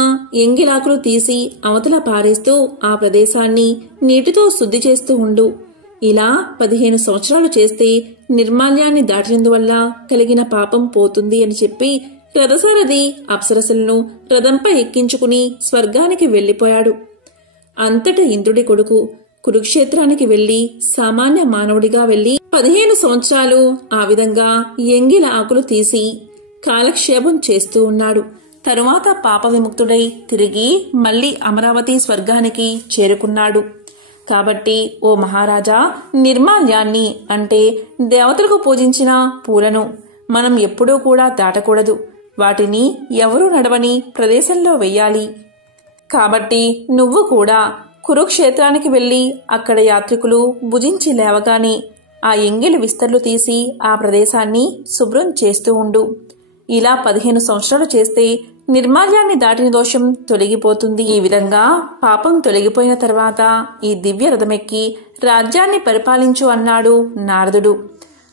ఎంగిలాకులు తీసి అవతల పారేస్తూ ఆ ప్రదేశాన్ని నీటితో శుద్ధి చేస్తూ ఉండు. ఇలా 15 సంవత్సరాలు చేస్తే నిర్మాల్యాన్ని దాటినందువల్ల కలిగిన పాపం పోతుంది అని చెప్పి రథసారథి అప్సరసలను రథంపై ఎక్కించుకుని స్వర్గానికి వెళ్లిపోయాడు. అంతటా ఇంద్రుడి కొడుకు కురుక్షేత్రానికి వెళ్లి సామాన్య మానవుడిగా వెళ్లి 15 సంవత్సరాలు ఆ విధంగా ఎంగిల ఆకులు తీసి కాలక్షేపం చేస్తూ ఉన్నాడు. తరువాత పాప విముక్తుడై తిరిగి మళ్లీ అమరావతి స్వర్గానికి చేరుకున్నాడు. కాబట్టి ఓ మహారాజా, నిర్మాల్యాన్ని అంటే దేవతలకు పూజించిన పూలను మనం ఎప్పుడూ కూడా దాటకూడదు. వాటిని ఎవరూ నడవని ప్రదేశంలో వెయ్యాలి. కాబట్టి నువ్వు కూడా కురుక్షేత్రానికి వెళ్లి అక్కడ యాత్రికులు భుజించి లేవగానే ఆ ఎంగిలి విస్తర్లు తీసి ఆ ప్రదేశాన్ని శుభ్రం చేస్తూ ఉండు. ఇలా 15 సంవత్సరాలు చేస్తే నిర్మాల్యాన్ని దాటిన దోషం తొలగిపోతుంది. ఈ విధంగా పాపం తొలగిపోయిన తర్వాత ఈ దివ్య రథమెక్కి రాజ్యాన్ని పరిపాలించు అన్నాడు నారదుడు.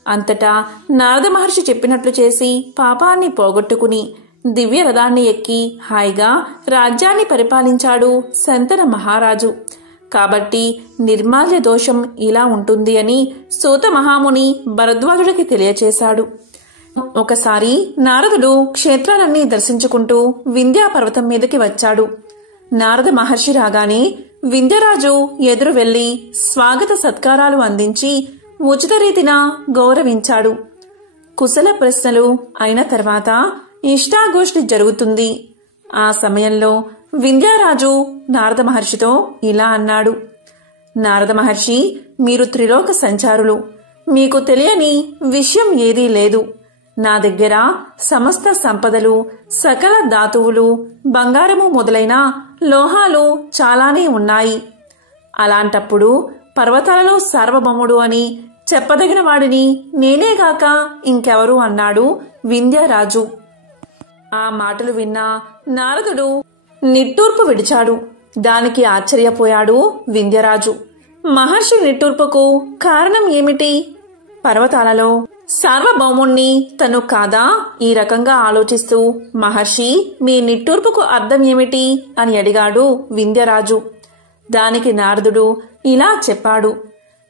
అంతటా నారద మహర్షి చెప్పినట్లు చేసి పాపాన్ని పోగొట్టుకుని దివ్య రథాన్ని ఎక్కి హాయిగా రాజ్యాన్ని పరిపాలించాడు శంతన మహారాజు. కాబట్టి నిర్మాల్య దోషం ఇలా ఉంటుంది అని సూత మహాముని భరద్వాజుడికి తెలియచేశాడు. ఒకసారి నారదుడు క్షేత్రాలన్నీ దర్శించుకుంటూ వింధ్యా పర్వతం మీదకి వచ్చాడు. నారద మహర్షి రాగానే వింధ్యరాజు ఎదురు వెళ్లి స్వాగత సత్కారాలు అందించి ఉచిత రీతిన గౌరవించాడు. కుశల ప్రశ్నలు అయిన తర్వాత ఇష్టాగోష్ఠి జరుగుతుంది. ఆ సమయంలో వింధ్యారాజు నారద మహర్షితో ఇలా అన్నాడు. నారద మహర్షి, మీరు త్రిలోక సంచారులు. మీకు తెలియని విషయం ఏదీ లేదు. నా దగ్గర సమస్త సంపదలు, సకల ధాతువులు, బంగారము మొదలైన లోహాలు చాలానే ఉన్నాయి. అలాంటప్పుడు పర్వతాలలో సార్వభౌముడు అని చెప్పదగిన వాడిని నేనేగాక ఇంకెవరు అన్నాడు వింధ్యరాజు. ఆ మాటలు విన్న నారదుడు నిట్టూర్పు విడిచాడు. దానికి ఆశ్చర్యపోయాడు వింధ్యరాజు. మహర్షి నిట్టూర్పుకు కారణం ఏమిటి? పర్వతాలలో సార్వభౌముణ్ణి తను కాదా? ఈ రకంగా ఆలోచిస్తూ మహర్షి, మీ నిట్టూర్పుకు అర్థం ఏమిటి అని అడిగాడు వింధ్యరాజు. దానికి నారదుడు ఇలా చెప్పాడు.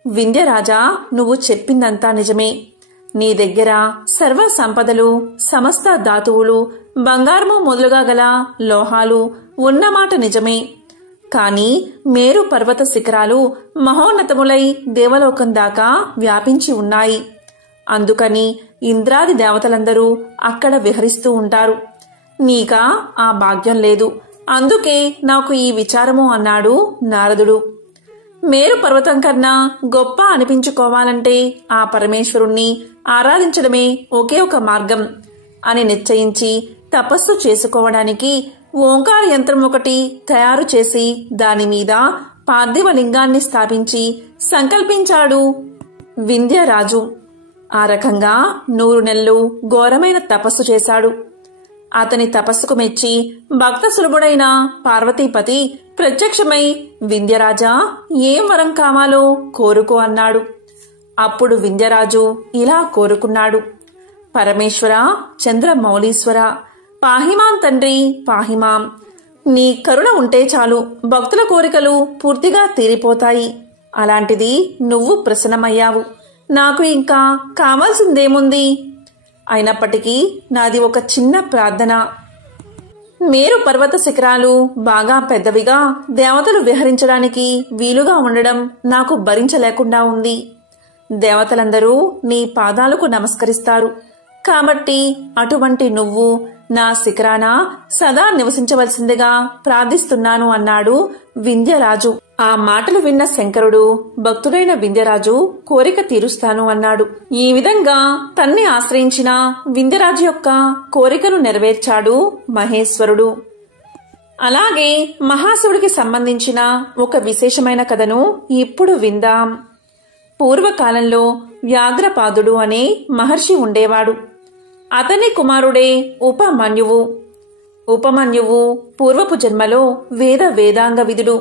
వింధ్యరాజా, నువ్వు చెప్పిందంతా నిజమే. నీ దగ్గర సర్వ సంపదలు, సమస్త ధాతువులు, బంగారము మొదలుగా గల లోహాలు ఉన్నమాట నిజమే. కాని మేరు పర్వత శిఖరాలు మహోన్నతములై దేవలోకం దాకా వ్యాపించి ఉన్నాయి. అందుకని ఇంద్రాది దేవతలందరూ అక్కడ విహరిస్తూ ఉంటారు. నీకా ఆ భాగ్యం లేదు. అందుకే నాకు ఈ విచారము అన్నాడు నారదుడు. మేరు పర్వతం కన్నా గొప్ప అనిపించుకోవాలంటే ఆ పరమేశ్వరుణ్ణి ఆరాధించడమే ఒకే ఒక మార్గం అని నిశ్చయించి తపస్సు చేసుకోవడానికి ఓంకార యంత్రం ఒకటి తయారు చేసి దానిమీద పార్థివ లింగాన్ని స్థాపించి సంకల్పించాడు వింధ్యరాజు. ఆ రకంగా 100 నెలలు ఘోరమైన తపస్సు చేశాడు. అతని తపస్సుకు మెచ్చి భక్త సులభుడైన పార్వతీపతి ప్రత్యక్షమై వింధ్యరాజా, ఏం వరం కావాలో కోరుకో అన్నాడు. అప్పుడు వింధ్యరాజు ఇలా కోరుకున్నాడు. పరమేశ్వర, చంద్రమౌళీశ్వర, పాహిమాం తండ్రి, పాహిమాం. నీ కరుణ ఉంటే చాలు, భక్తుల కోరికలు పూర్తిగా తీరిపోతాయి. అలాంటిది నువ్వు ప్రసన్నమయ్యావు. నాకు ఇంకా కావాల్సిందేముంది? అయినప్పటికీ నాది ఒక చిన్న ప్రార్థన. మేరు పర్వత శిఖరాలు బాగా పెద్దవిగా దేవతలు విహరించడానికి వీలుగా ఉండడం నాకు భరించలేకుండా ఉంది. దేవతలందరూ నీ పాదాలకు నమస్కరిస్తారు. కాబట్టి అటువంటి నువ్వు నా శిఖరాన సదా నివసించవలసిందిగా ప్రార్థిస్తున్నాను అన్నాడు వింధ్యరాజు. ఆ మాటలు విన్న శంకరుడు భక్తుడైన వింధ్యరాజు కోరిక తీరుస్తాను అన్నాడు. ఈ విధంగా తన్ని ఆశ్రయించిన వింధ్యరాజు యొక్క కోరికను నెరవేర్చాడు మహేశ్వరుడు. అలాగే మహాశివుడికి సంబంధించిన ఒక విశేషమైన కథను ఇప్పుడు విందాం. పూర్వకాలంలో వ్యాఘ్రపాదుడు అనే మహర్షి ఉండేవాడు. అతని కుమారుడే ఉపమన్యువు. ఉపమన్యువు పూర్వపు జన్మలో వేదాంగ విధుడు,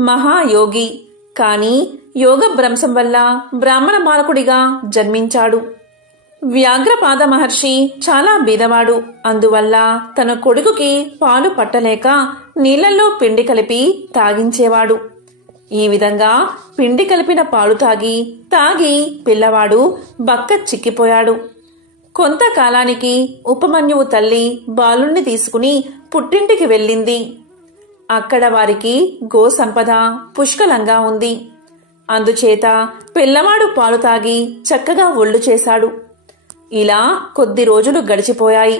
మహాయోగి. కాని యోగ భ్రంశం వల్ల బ్రాహ్మణ బాలకుడిగా జన్మించాడు. వ్యాఘ్రపాద మహర్షి చాలా బీదవాడు. అందువల్ల తన కొడుకుకి పాలు పట్టలేక నీళ్లలో పిండి కలిపి తాగించేవాడు. ఈ విధంగా పిండి కలిపిన పాలు తాగి పిల్లవాడు బక్క చిక్కిపోయాడు. కొంతకాలానికి ఉపమన్యువు తల్లి బాలుణ్ణి తీసుకుని పుట్టింటికి వెళ్ళింది. అక్కడ వారికి గో సంపద పుష్కలంగా ఉంది. అందుచేత పిల్లవాడు పాలు తాగి చక్కగా ఒళ్ళు చేశాడు. ఇలా కొద్ది రోజులు గడిచిపోయాయి.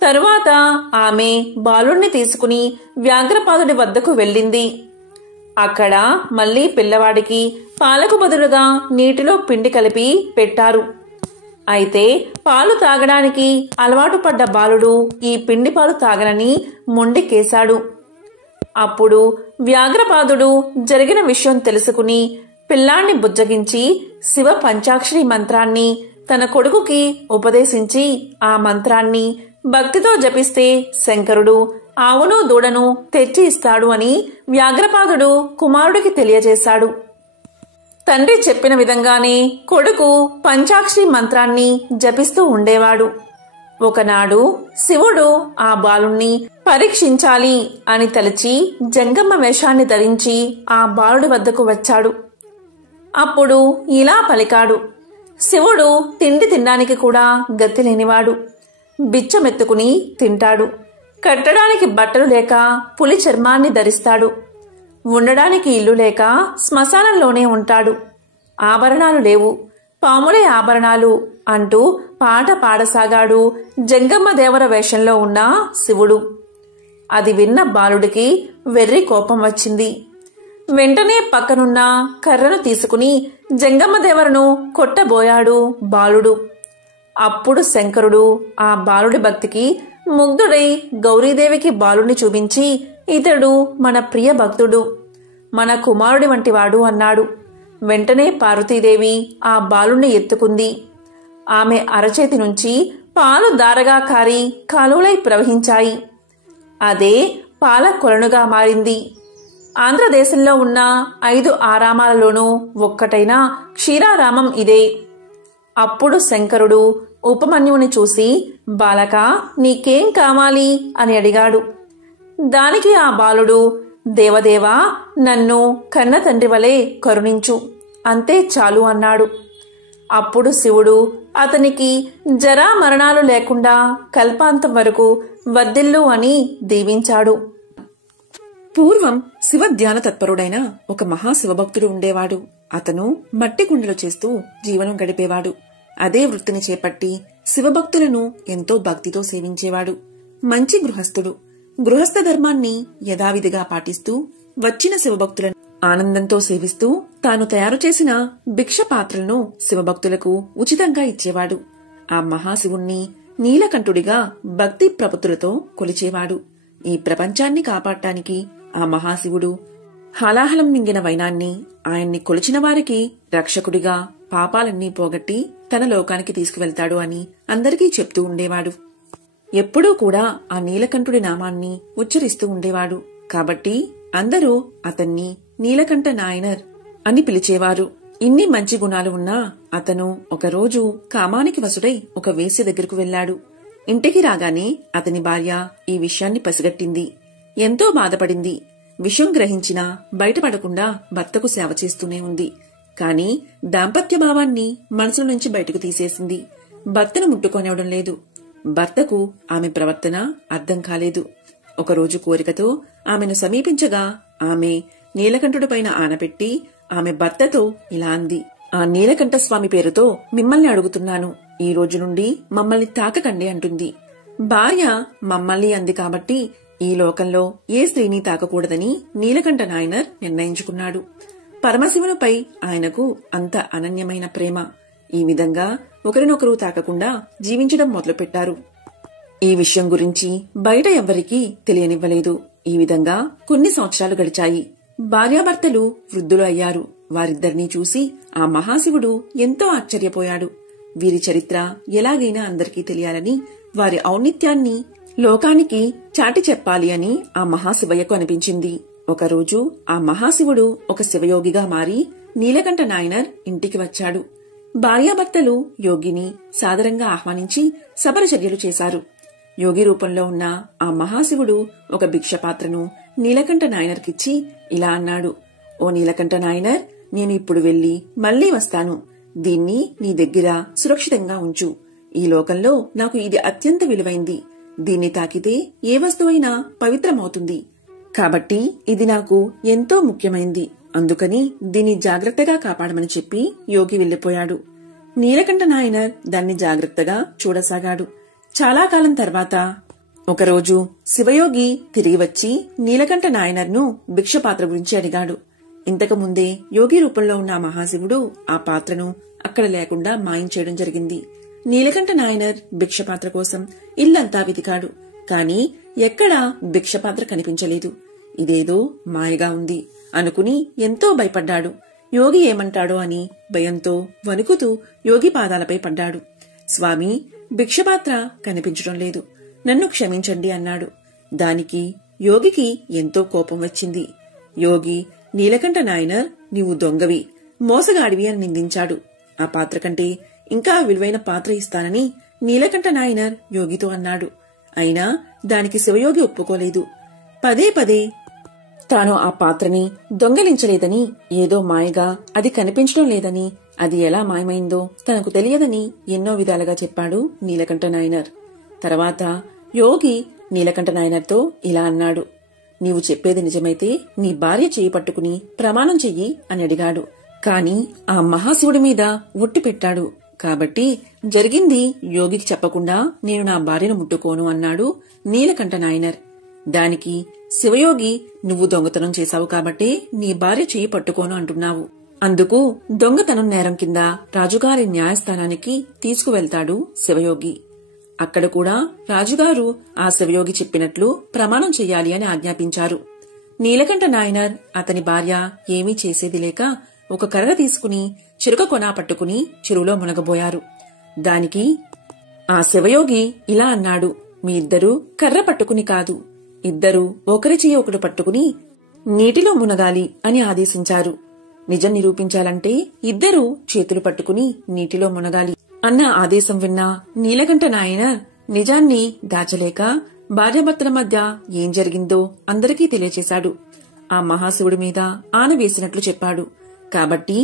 తరువాత ఆమె బాలుణ్ణి తీసుకుని వ్యాఘ్రపాదుడి వద్దకు వెళ్ళింది. అక్కడ మళ్లీ పిల్లవాడికి పాలకు బదులుగా నీటిలో పిండి కలిపి పెట్టారు. అయితే పాలు తాగడానికి అలవాటు పడ్డ బాలుడు ఈ పిండి పాలు తాగనని మొండికేశాడు. అప్పుడు వ్యాఘ్రపాదుడు జరిగిన విషయం తెలుసుకుని పిల్లాన్ని బుజ్జగించి శివ పంచాక్షరి మంత్రాన్ని తన కొడుకుకి ఉపదేశించి ఆ మంత్రాన్ని భక్తితో జపిస్తే శంకరుడు ఆవును దూడను తెచ్చి ఇస్తాడు అని వ్యాఘ్రపాదుడు కుమారుడికి తెలియజేశాడు. తండ్రి చెప్పిన విధంగానే కొడుకు పంచాక్షరి మంత్రాన్ని జపిస్తూ ఉండేవాడు. ఒకనాడు శివుడు ఆ బాలుణ్ణి పరీక్షించాలి అని తలచి జంగమ్మ వేషాన్ని ధరించి ఆ బాలుడి వద్దకు వచ్చాడు. అప్పుడు ఇలా పలికాడు. శివుడు తిండి తినడానికి కూడా గతి లేనివాడు. బిచ్చమెత్తుకుని తింటాడు. కట్టడానికి బట్టలు లేక పులి చర్మాన్ని ధరిస్తాడు. ఉండడానికి ఇల్లు లేక శ్మశానంలోనే ఉంటాడు. ఆభరణాలు లేవు, పాములే ఆభరణాలు అంటూ పాట పాడసాగాడు జంగమ్మ దేవర వేషంలో ఉన్న శివుడు. అది విన్న బాలుడికి వెర్రి కోపం వచ్చింది. వెంటనే పక్కనున్న కర్రను తీసుకుని జంగమ్మ దేవరను కొట్టబోయాడు బాలుడు. అప్పుడు శంకరుడు ఆ బాలుడి భక్తికి ముగ్ధుడై గౌరీదేవికి బాలుణ్ణి చూపించి, ఇతడు మన ప్రియ భక్తుడు, మన కుమారుడి వంటివాడు అన్నాడు. వెంటనే పార్వతీదేవి ఆ బాలుణ్ణి ఎత్తుకుంది. ఆమె అరచేతి నుంచి పాలు దారగా కారి కాలువలై ప్రవహించాయి. అదే పాల కొలనుగా మారింది. ఆంధ్రదేశంలో ఉన్న 5 ఆరామాలలోనూ ఒక్కటైన క్షీరారామం ఇదే. అప్పుడు శంకరుడు ఉపమన్యుని చూసి, బాలక, నీకేం కావాలి అని అడిగాడు. దానికి ఆ బాలుడు, దేవదేవా, నన్ను కన్న తండ్రి వలె కరుణించు, అంతే చాలు అన్నాడు. అప్పుడు శివుడు అతనికి జరా మరణాలు లేకుండా కల్పాంతం వరకు వర్ధిల్లు అని దీవించాడు. పూర్వం శివ ధ్యాన తత్పరుడైన ఒక మహాశివభక్తుడు ఉండేవాడు. అతను మట్టి కుండలు చేస్తూ జీవనం గడిపేవాడు. అదే వృత్తిని చేపట్టి శివభక్తులను ఎంతో భక్తితో సేవించేవాడు. మంచి గృహస్థుడు. గృహస్థ ధర్మాన్ని యథావిధిగా పాటిస్తూ వచ్చిన శివభక్తులను ఆనందంతో సేవిస్తూ తాను తయారు చేసిన భిక్ష పాత్రలను శివభక్తులకు ఉచితంగా ఇచ్చేవాడు. ఆ మహాశివుణ్ణి నీలకంఠుడిగా భక్తి ప్రపత్తులతో కొలిచేవాడు. ఈ ప్రపంచాన్ని కాపాడటానికి ఆ మహాశివుడు హాలాహలం మింగిన వైనాన్ని, ఆయన్ని కొలిచిన వారికి రక్షకుడిగా పాపాలన్నీ పోగొట్టి తన లోకానికి తీసుకువెళ్తాడు అని అందరికీ చెప్తూ ఉండేవాడు. ఎప్పుడూ కూడా ఆ నీలకంఠుడి నామాన్ని ఉచ్చరిస్తూ ఉండేవాడు. కాబట్టి అందరూ అతన్ని నీలకంఠ నాయనర్ అని పిలిచేవారు. ఇన్ని మంచి గుణాలు ఉన్నా అతను ఒకరోజు కామానికి వసుడై ఒక వేశ్య దగ్గరకు వెళ్లాడు. ఇంటికి రాగానే అతని భార్య ఈ విషయాన్ని పసిగట్టింది. ఎంతో బాధపడింది. విషయం గ్రహించినా బయటపడకుండా భర్తకు సేవ చేస్తూనే ఉంది. కాని దాంపత్య భావాన్ని మనసుల నుంచి బయటకు తీసేసింది. భర్తను ముట్టుకోనివ్వడం లేదు. భర్తకు ఆమె ప్రవర్తన అర్థం కాలేదు. ఒకరోజు కోరికతో ఆమెను సమీపించగా ఆమె నీలకంఠుడిపైన ఆనపెట్టి ఆమె భర్తతో ఇలా అంది, ఆ నీలకంఠస్వామి పేరుతో మిమ్మల్ని అడుగుతున్నాను, ఈ రోజు నుండి మమ్మల్ని తాకకండి అంటుంది. భార్య మమ్మల్ని అంది కాబట్టి ఈ లోకంలో ఏ స్త్రీని తాకకూడదని నీలకంఠ నాయనర్ నిర్ణయించుకున్నాడు. పరమశివునిపై ఆయనకు అంత అనన్యమైన ప్రేమ. ఈ విధంగా ఒకరినొకరు తాకకుండా జీవించడం మొదలుపెట్టారు. ఈ విషయం గురించి బయట ఎవ్వరికీ తెలియనివ్వలేదు. ఈ విధంగా కొన్ని సంవత్సరాలు గడిచాయి. భార్యాభర్తలు వృద్ధులు అయ్యారు. వారిద్దరినీ చూసి ఆ మహాశివుడు ఎంతో ఆశ్చర్యపోయాడు. వీరి చరిత్ర ఎలాగైనా అందరికీ తెలియాలని, వారి ఔన్నిత్యాన్ని లోకానికి చాటి చెప్పాలి అని ఆ మహాశివయ్యకు అనిపించింది. ఒకరోజు ఆ మహాశివుడు ఒక శివయోగిగా మారి నీలకంఠ నాయనర్ ఇంటికి వచ్చాడు. భార్యాభర్తలు యోగిని సాదరంగా ఆహ్వానించి సపరచర్యలు చేశారు. యోగి రూపంలో ఉన్న ఆ మహాశివుడు ఒక భిక్షపాత్రను నీలకంఠ నాయనర్కిచ్చి ఇలా అన్నాడు, ఓ నీలకంఠ నాయనర్, నేను ఇప్పుడు వెళ్లి మళ్లీ వస్తాను. దీన్ని నీ దగ్గర సురక్షితంగా ఉంచు. ఈ లోకంలో నాకు ఇది అత్యంత విలువైంది. దీన్ని తాకితే ఏ వస్తువైనా పవిత్రమవుతుంది. కాబట్టి ఇది నాకు ఎంతో ముఖ్యమైంది. అందుకని దీన్ని జాగ్రత్తగా కాపాడమని చెప్పి యోగి వెళ్లిపోయాడు. నీలకంఠ నాయనర్ దాన్ని జాగ్రత్తగా చూడసాగాడు. చాలా కాలం తర్వాత ఒకరోజు శివయోగి తిరిగి వచ్చి నీలకంఠ నాయనర్ను భిక్షపాత్ర గురించి అడిగాడు. ఇంతకు ముందే యోగి రూపంలో ఉన్న మహాశివుడు ఆ పాత్రను అక్కడ లేకుండా మాయించేయడం జరిగింది. నీలకంఠ నాయనర్ భిక్షపాత్ర కోసం ఇల్లంతా వెతికాడు. కాని ఎక్కడా భిక్షపాత్ర కనిపించలేదు. ఇదేదో మాయగా ఉంది అనుకుని ఎంతో భయపడ్డాడు. యోగి ఏమంటాడో అని భయంతో వణుకుతూ యోగి పాదాలపై పడ్డాడు. స్వామి, భిక్షపాత్ర కనిపించడం లేదు, నన్ను క్షమించండి అన్నాడు. దానికి యోగికి ఎంతో కోపం వచ్చింది. యోగి, నీలకంఠ నాయనర్, నీవు దొంగవి, మోసగాడివి అని నిందించాడు. ఆ పాత్ర కంటే ఇంకా విలువైన పాత్ర ఇస్తానని నీలకంఠ నాయనర్ యోగితో అన్నాడు. అయినా దానికి శివయోగి ఒప్పుకోలేదు. పదే పదే తాను ఆ పాత్రని దొంగలించలేదని, ఏదో మాయగా అది కనిపించడం లేదని, అది ఎలా మాయమైందో తనకు తెలియదని ఎన్నో విధాలుగా చెప్పాడు నీలకంఠ నాయనర్. తర్వాత యోగి నీలకంఠ నాయనర్తో ఇలా అన్నాడు, నీవు చెప్పేది నిజమైతే నీ భార్య చేయి పట్టుకుని ప్రమాణం చెయ్యి అని అడిగాడు. కాని ఆ మహాశివుడి మీద ఒట్టు పెట్టాడు. కాబట్టి జరిగింది యోగికి చెప్పకుండా నేను నా భార్యను ముట్టుకోను అన్నాడు నీలకంఠ నాయనర్. దానికి శివయోగి, నువ్వు దొంగతనం చేశావు కాబట్టే నీ భార్య చేయి పట్టుకోను అంటున్నావు. అందుకు దొంగతనం నేరం కింద రాజుగారి న్యాయస్థానానికి తీసుకువెళ్తాడు శివయోగి. అక్కడ కూడా రాజుగారు ఆ శివయోగి చెప్పినట్లు ప్రమాణం చెయ్యాలి అని ఆజ్ఞాపించారు. నీలకంఠ నాయనర్ అతని భార్య ఏమీ చేసేది లేక ఒక కర్ర తీసుకుని చిరుక కొన పట్టుకుని చెరువులో మునగబోయారు. దానికి ఆ శివయోగి ఇలా అన్నాడు, మీ ఇద్దరూ కర్ర పట్టుకుని కాదు, ఇద్దరూ ఒకరి చెయ్యి ఒకడు పట్టుకుని నీటిలో మునగాలి అని ఆదేశించారు. నిజం నిరూపించాలంటే ఇద్దరూ చేతులు పట్టుకుని నీటిలో మునగాలి అన్న ఆదేశం విన్న నీలకంఠ నాయనర్ నిజాన్ని దాచలేక భార్యాభర్తల మధ్య ఏం జరిగిందో అందరికీ తెలియచేశాడు. ఆ మహాశివుడి మీద ఆన వేసినట్లు చెప్పాడు. కాబట్టి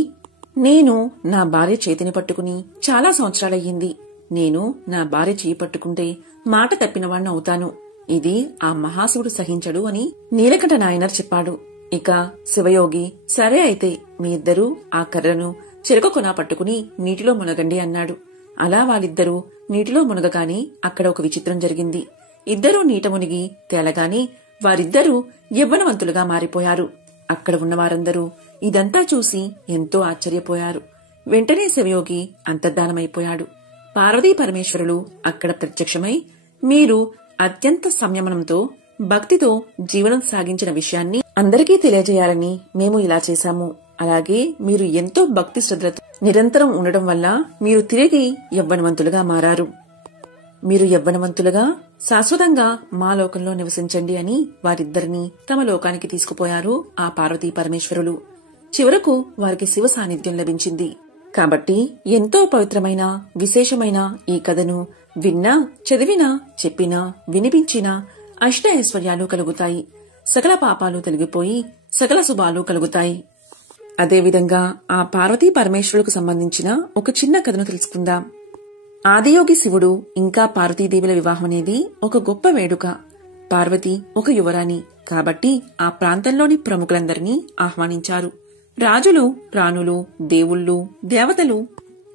నేను నా భార్య చేతిని పట్టుకుని చాలా సంవత్సరాలయ్యింది. నేను నా భార్య చేయి పట్టుకుంటే మాట తప్పినవాణ్ణి అవుతాను. ఇది ఆ మహాశివుడు సహించడు అని నీలకంఠ నాయనర్ చెప్పాడు. ఇక శివయోగి, సరే అయితే మీ ఇద్దరూ ఆ కర్రను చిరక కొన పట్టుకుని నీటిలో మునగండి అన్నాడు. అలా వాళ్ళిద్దరూ నీటిలో మునగగానే అక్కడ ఒక విచిత్రం జరిగింది. ఇద్దరూ నీట మునిగి తేలగానే వారిద్దరూ యవ్వనవంతులుగా మారిపోయారు. అక్కడ ఉన్న వారందరూ ఇదంతా చూసి ఎంతో ఆశ్చర్యపోయారు. వెంటనే శివయోగి అంతర్ధానమైపోయాడు. పార్వతీ పరమేశ్వరులు అక్కడ ప్రత్యక్షమై, మీరు అత్యంత సంయమనంతో భక్తితో జీవనం సాగించిన విషయాన్ని అందరికీ తెలియజేయాలని మేము ఇలా చేశాము. అలాగే మీరు ఎంతో భక్తి శ్రద్ధలతో నిరంతరం ఉండడం వల్ల మీరు తిరిగి యవ్వనవంతులుగా మారారు. మీరు యవ్వనవంతులుగా శాశ్వతంగా మా లోకంలో నివసించండి అని వారిద్దరినీ తమ లోకానికి తీసుకుపోయారు ఆ పార్వతీ పరమేశ్వరులు. చివరకు వారికి శివ సాన్నిధ్యం లభించింది. కాబట్టి ఎంతో పవిత్రమైన విశేషమైన ఈ కథను విన్నా, చదివినా, చెప్పినా, వినిపించినా అష్ట ఐశ్వర్యాలు కలుగుతాయి. సకల పాపాలు తొలగిపోయి సకల శుభాలు కలుగుతాయి. అదేవిధంగా ఆ పార్వతీ పరమేశ్వరులకు సంబంధించిన ఒక చిన్న కథను తెలుసుకుందాం. ఆదియోగి శివుడు ఇంకా పార్వతీదేవుల వివాహం అనేది ఒక గొప్ప వేడుక. పార్వతి ఒక యువరాణి కాబట్టి ఆ ప్రాంతంలోని ప్రముఖులందరినీ ఆహ్వానించారు. రాజులు, రాణులు, దేవుళ్ళు, దేవతలు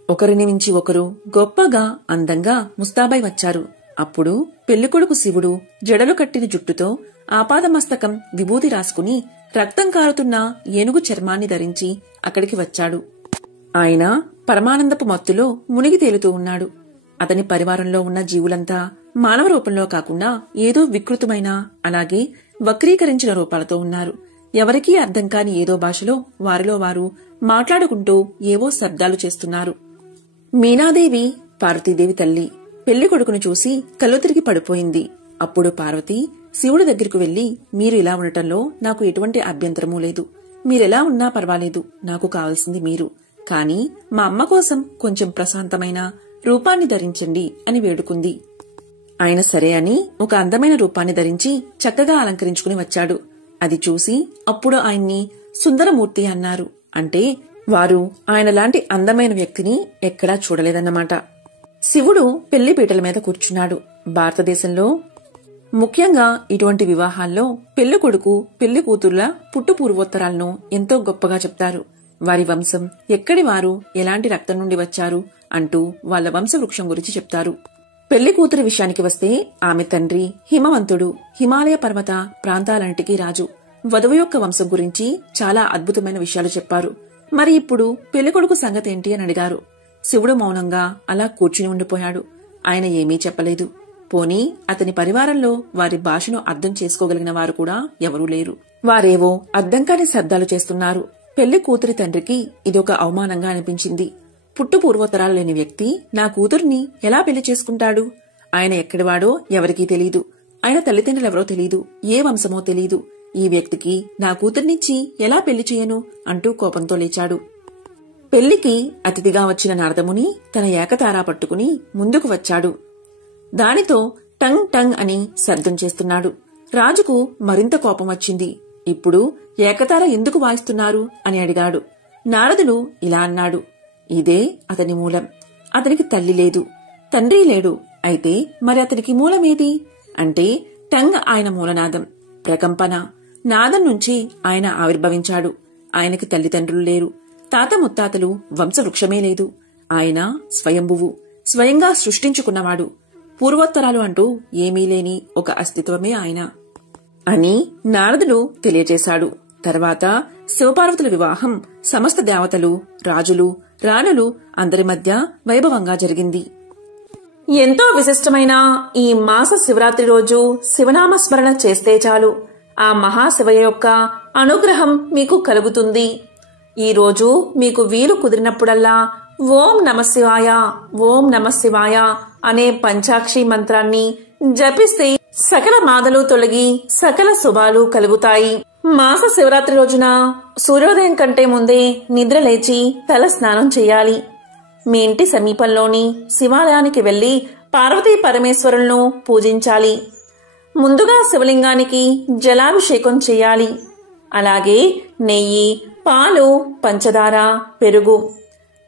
ఒకరిని మించి ఒకరు గొప్పగా అందంగా ముస్తాబై వచ్చారు. అప్పుడు పెళ్లికొడుకు శివుడు జడలు కట్టిన జుట్టుతో ఆపాదమస్తకం విభూతి రాసుకుని రక్తం కారుతున్న ఏనుగు చర్మాన్ని ధరించి అక్కడికి వచ్చాడు. ఆయన పరమానందపు మత్తులో మునిగి తేలుతూ ఉన్నాడు. అతని పరివారంలో ఉన్న జీవులంతా మానవ రూపంలో కాకుండా ఏదో వికృతమైన, అలాగే వక్రీకరించిన రూపాలతో ఉన్నారు. ఎవరికీ అర్థం కాని ఏదో భాషలో వారిలో వారు మాట్లాడుకుంటూ ఏవో శబ్దాలు చేస్తున్నారు. మీనాదేవి పార్వతీదేవి తల్లి పెళ్లి కొడుకును చూసి కళ్ళు తిరిగి పడిపోయింది. అప్పుడు పార్వతి శివుడి దగ్గరకు వెళ్లి, మీరు ఇలా ఉండటంలో నాకు ఎటువంటి అభ్యంతరమూ లేదు. మీరెలా ఉన్నా పర్వాలేదు, నాకు కావలసింది మీరు. కాని మా అమ్మ కోసం కొంచెం ప్రశాంతమైన రూపాన్ని ధరించండి అని వేడుకుంది. ఆయన సరే అని ఒక అందమైన రూపాన్ని ధరించి చక్కగా అలంకరించుకుని వచ్చాడు. అది చూసి అప్పుడు ఆయన్ని సుందరమూర్తి అన్నారు. అంటే వారు ఆయనలాంటి అందమైన వ్యక్తిని ఎక్కడా చూడలేదన్నమాట. శివుడు పెళ్లిపీటల మీద కూర్చున్నాడు. భారతదేశంలో ముఖ్యంగా ఇటువంటి వివాహాల్లో పెళ్లి కొడుకు పెళ్లి కూతుర్ల పుట్టు పూర్వోత్తరాలను ఎంతో గొప్పగా చెప్తారు. వారి వంశం, ఎక్కడి వారు, ఎలాంటి రక్తం నుండి వచ్చారు అంటూ వాళ్ల వంశవృక్షం గురించి చెప్తారు. పెళ్లి కూతురి విషయానికి వస్తే ఆమె తండ్రి హిమవంతుడు, హిమాలయ పర్వత ప్రాంతాలన్నిటికీ రాజు. వధువు యొక్క వంశం గురించి చాలా అద్భుతమైన విషయాలు చెప్పారు. మరి ఇప్పుడు పెళ్లికొడుకు సంగతేంటి అని అడిగారు. శివుడు మౌనంగా అలా కూర్చుని ఉండిపోయాడు. ఆయన ఏమీ చెప్పలేదు. పోనీ అతని పరివారంలో వారి భాషను అర్థం చేసుకోగలిగిన వారు కూడా ఎవరూ లేరు. వారేవో అర్థం కాని శబ్దాలు చేస్తున్నారు. పెళ్లి కూతురి తండ్రికి ఇదొక అవమానంగా అనిపించింది. పుట్టు పూర్వోత్తరాలు లేని వ్యక్తి నా కూతుర్ని ఎలా పెళ్లి చేసుకుంటాడు? ఆయన ఎక్కడివాడో ఎవరికీ తెలీదు. ఆయన తల్లిదండ్రులెవరో తెలీదు. ఏ వంశమో తెలీదు. ఈ వ్యక్తికి నా కూతుర్నిచ్చి ఎలా పెళ్లి చేయను అంటూ కోపంతో లేచాడు. పెళ్లికి అతిథిగా వచ్చిన నారదముని తన ఏకతారా పట్టుకుని ముందుకు వచ్చాడు. దానితో టంగ్ టంగ్ అని శబ్దం చేస్తున్నాడు. రాజుకు మరింత కోపం వచ్చింది. ఇప్పుడు ఏకతార ఎందుకు వాయిస్తున్నారు అని అడిగాడు. నారదుడు ఇలా అన్నాడు. ఇదే అతని మూలం. అతనికి తల్లి లేదు, తండ్రి లేడు. అయితే మరి అతనికి మూలమేది అంటే టంగ్ ఆయన మూలనాదం, ప్రకంపన. నాదం నుంచి ఆయన ఆవిర్భవించాడు. ఆయనకి తల్లిదండ్రులు లేరు, తాత ముత్తాతలు, వంశవృక్షమే లేదు. ఆయన స్వయంభువు, స్వయంగా సృష్టించుకున్నవాడు. పూర్వోత్తరాలు అంటూ ఏమీ లేని ఒక అస్తిత్వమే ఆయన అని నారదుడు తెలియజేశాడు. తర్వాత శివపార్వతుల వివాహం సమస్త దేవతలు, రాజులు, రాణులు అందరి మధ్య వైభవంగా జరిగింది. ఎంతో విశిష్టమైన ఈ మాస శివరాత్రి రోజు శివనామస్మరణ చేస్తే చాలు ఆ మహాశివయ్య యొక్క అనుగ్రహం మీకు కలుగుతుంది. ఈ రోజు మీకు వీలు కుదిరినప్పుడల్లా ఓం నమఃశివాయ, ఓం నమఃశివాయ అనే పంచాక్షి మంత్రాన్ని జపిస్తే సకల బాధలు తొలగి సకల శుభాలు కలుగుతాయి. మాస శివరాత్రి రోజున సూర్యోదయం కంటే ముందే నిద్ర లేచి తల స్నానం చేయాలి. మీ ఇంటి సమీపంలోని శివాలయానికి వెళ్లి పార్వతీ పరమేశ్వరులను పూజించాలి. ముందుగా శివలింగానికి జలాభిషేకం చేయాలి. అలాగే నెయ్యి, పాలు, పంచదార, పెరుగు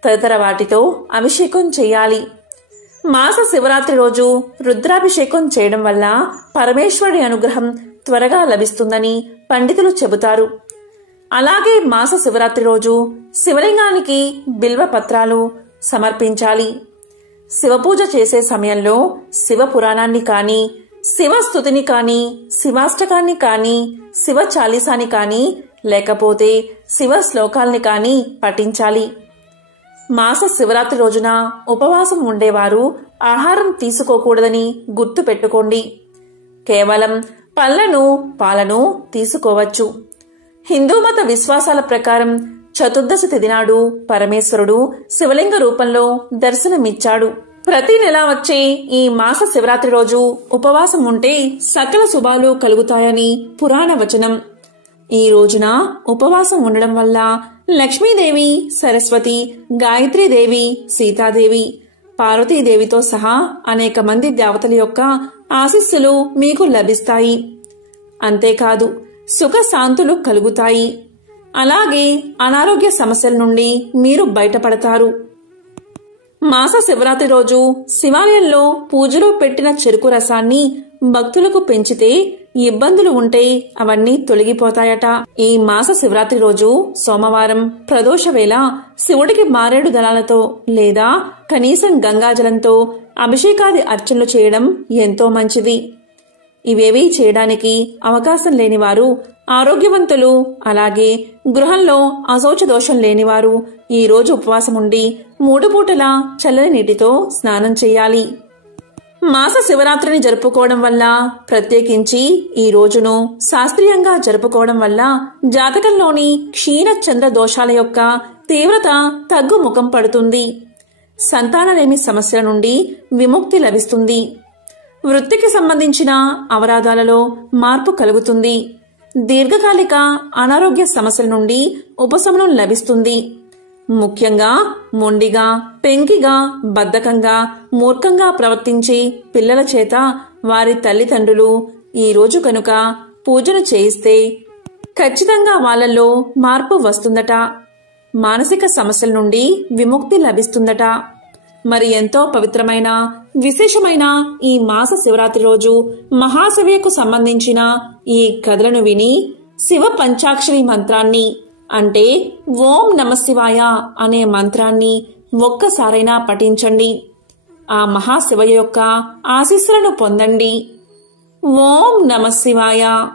తదితర వాటితో అభిషేకం చేయాలి. మాస శివరాత్రి రోజు రుద్రాభిషేకం చేయడం వల్ల పరమేశ్వరుడి అనుగ్రహం త్వరగా లభిస్తుందని పండితులు చెబుతారు. అలాగే మాస శివరాత్రి రోజు శివలింగానికి బిల్వ పత్రాలు సమర్పించాలి. శివపూజ చేసే సమయంలో శివ పురాణాన్ని కాని, శివస్తుతిని కాని, శివాష్టకాన్ని కాని, శివ చాలీసాని కాని, లేకపోతే శివ శ్లోకాల్ని కాని పఠించాలి. మాస శివరాత్రి రోజున ఉపవాసం ఉండేవారు ఆహారం తీసుకోకూడదని గుర్తు పెట్టుకోండి. కేవలం పళ్లను, పాలను తీసుకోవచ్చు. హిందూ మత విశ్వాసాల ప్రకారం చతుర్దశి తిథి నాడు పరమేశ్వరుడు శివలింగ రూపంలో దర్శనమిచ్చాడు. ప్రతి నెలా వచ్చే ఈ మాస శివరాత్రి రోజు ఉపవాసం ఉంటే సకల శుభాలు కలుగుతాయని పురాణ వచనం. ఈ రోజున ఉపవాసం ఉండడం వల్ల లక్ష్మీదేవి, సరస్వతి, గాయత్రీదేవి, సీతాదేవి, పార్వతీదేవితో సహా అనేక మంది దేవతల యొక్క ఆశీస్సులు మీకు లభిస్తాయి. అంతేకాదు సుఖ శాంతులు కలుగుతాయి. అలాగే అనారోగ్య సమస్యల నుండి మీరు బయటపడతారు. మాస శివరాత్రి రోజు శివాలయంలో పూజలో పెట్టిన చెరుకు రసాన్ని భక్తులకు పెంచితే ఇబ్బందులు ఉంటే అవన్నీ తొలగిపోతాయట. ఈ మాస శివరాత్రి రోజు సోమవారం ప్రదోష వేళ శివుడికి మారేడు దళాలతో లేదా కనీసం గంగాజలంతో అభిషేకాది అర్చనలు చేయడం ఎంతో మంచిది. ఇవేవీ చేయడానికి అవకాశం లేనివారు, ఆరోగ్యవంతులు, అలాగే గృహంలో అశౌచ దోషం లేనివారు ఈ రోజు ఉపవాసం ఉండి 3 పూటలా చల్లని నీటితో స్నానం చేయాలి. మాస శివరాత్రిని జరుపుకోవడం వల్ల, ప్రత్యేకించి ఈ రోజును శాస్త్రీయంగా జరుపుకోవడం వల్ల జాతకంలోని క్షీణ చంద్ర దోషాల యొక్క తీవ్రత తగ్గుముఖం పడుతుంది. సంతానలేమి సమస్యల నుండి విముక్తి లభిస్తుంది. వృత్తికి సంబంధించిన అవరాధాలలో మార్పు కలుగుతుంది. దీర్ఘకాలిక అనారోగ్య సమస్యల నుండి ఉపశమనం లభిస్తుంది. ముఖ్యంగా మొండిగా, పెంకిగా, బద్ధకంగా, మూర్ఖంగా ప్రవర్తించి పిల్లల చేత వారి తల్లిదండ్రులు ఈ రోజు కనుక పూజను చేయిస్తే ఖచ్చితంగా వాళ్ళల్లో మార్పు వస్తుందట. మానసిక సమస్యల నుండి విముక్తి లభిస్తుందట. మరి ఎంతో పవిత్రమైన విశేషమైన ఈ మాస శివరాత్రి రోజు మహాశివయ్యకు సంబంధించిన ఈ కథలను విని శివ పంచాక్షరి మంత్రాన్ని అంటే ఓం నమఃశివాయ అనే మంత్రాన్ని ఒక్కసారైనా పఠించండి. ఆ మహాశివయ్య యొక్క ఆశీస్సులను పొందండి. ఓం నమఃశివాయ.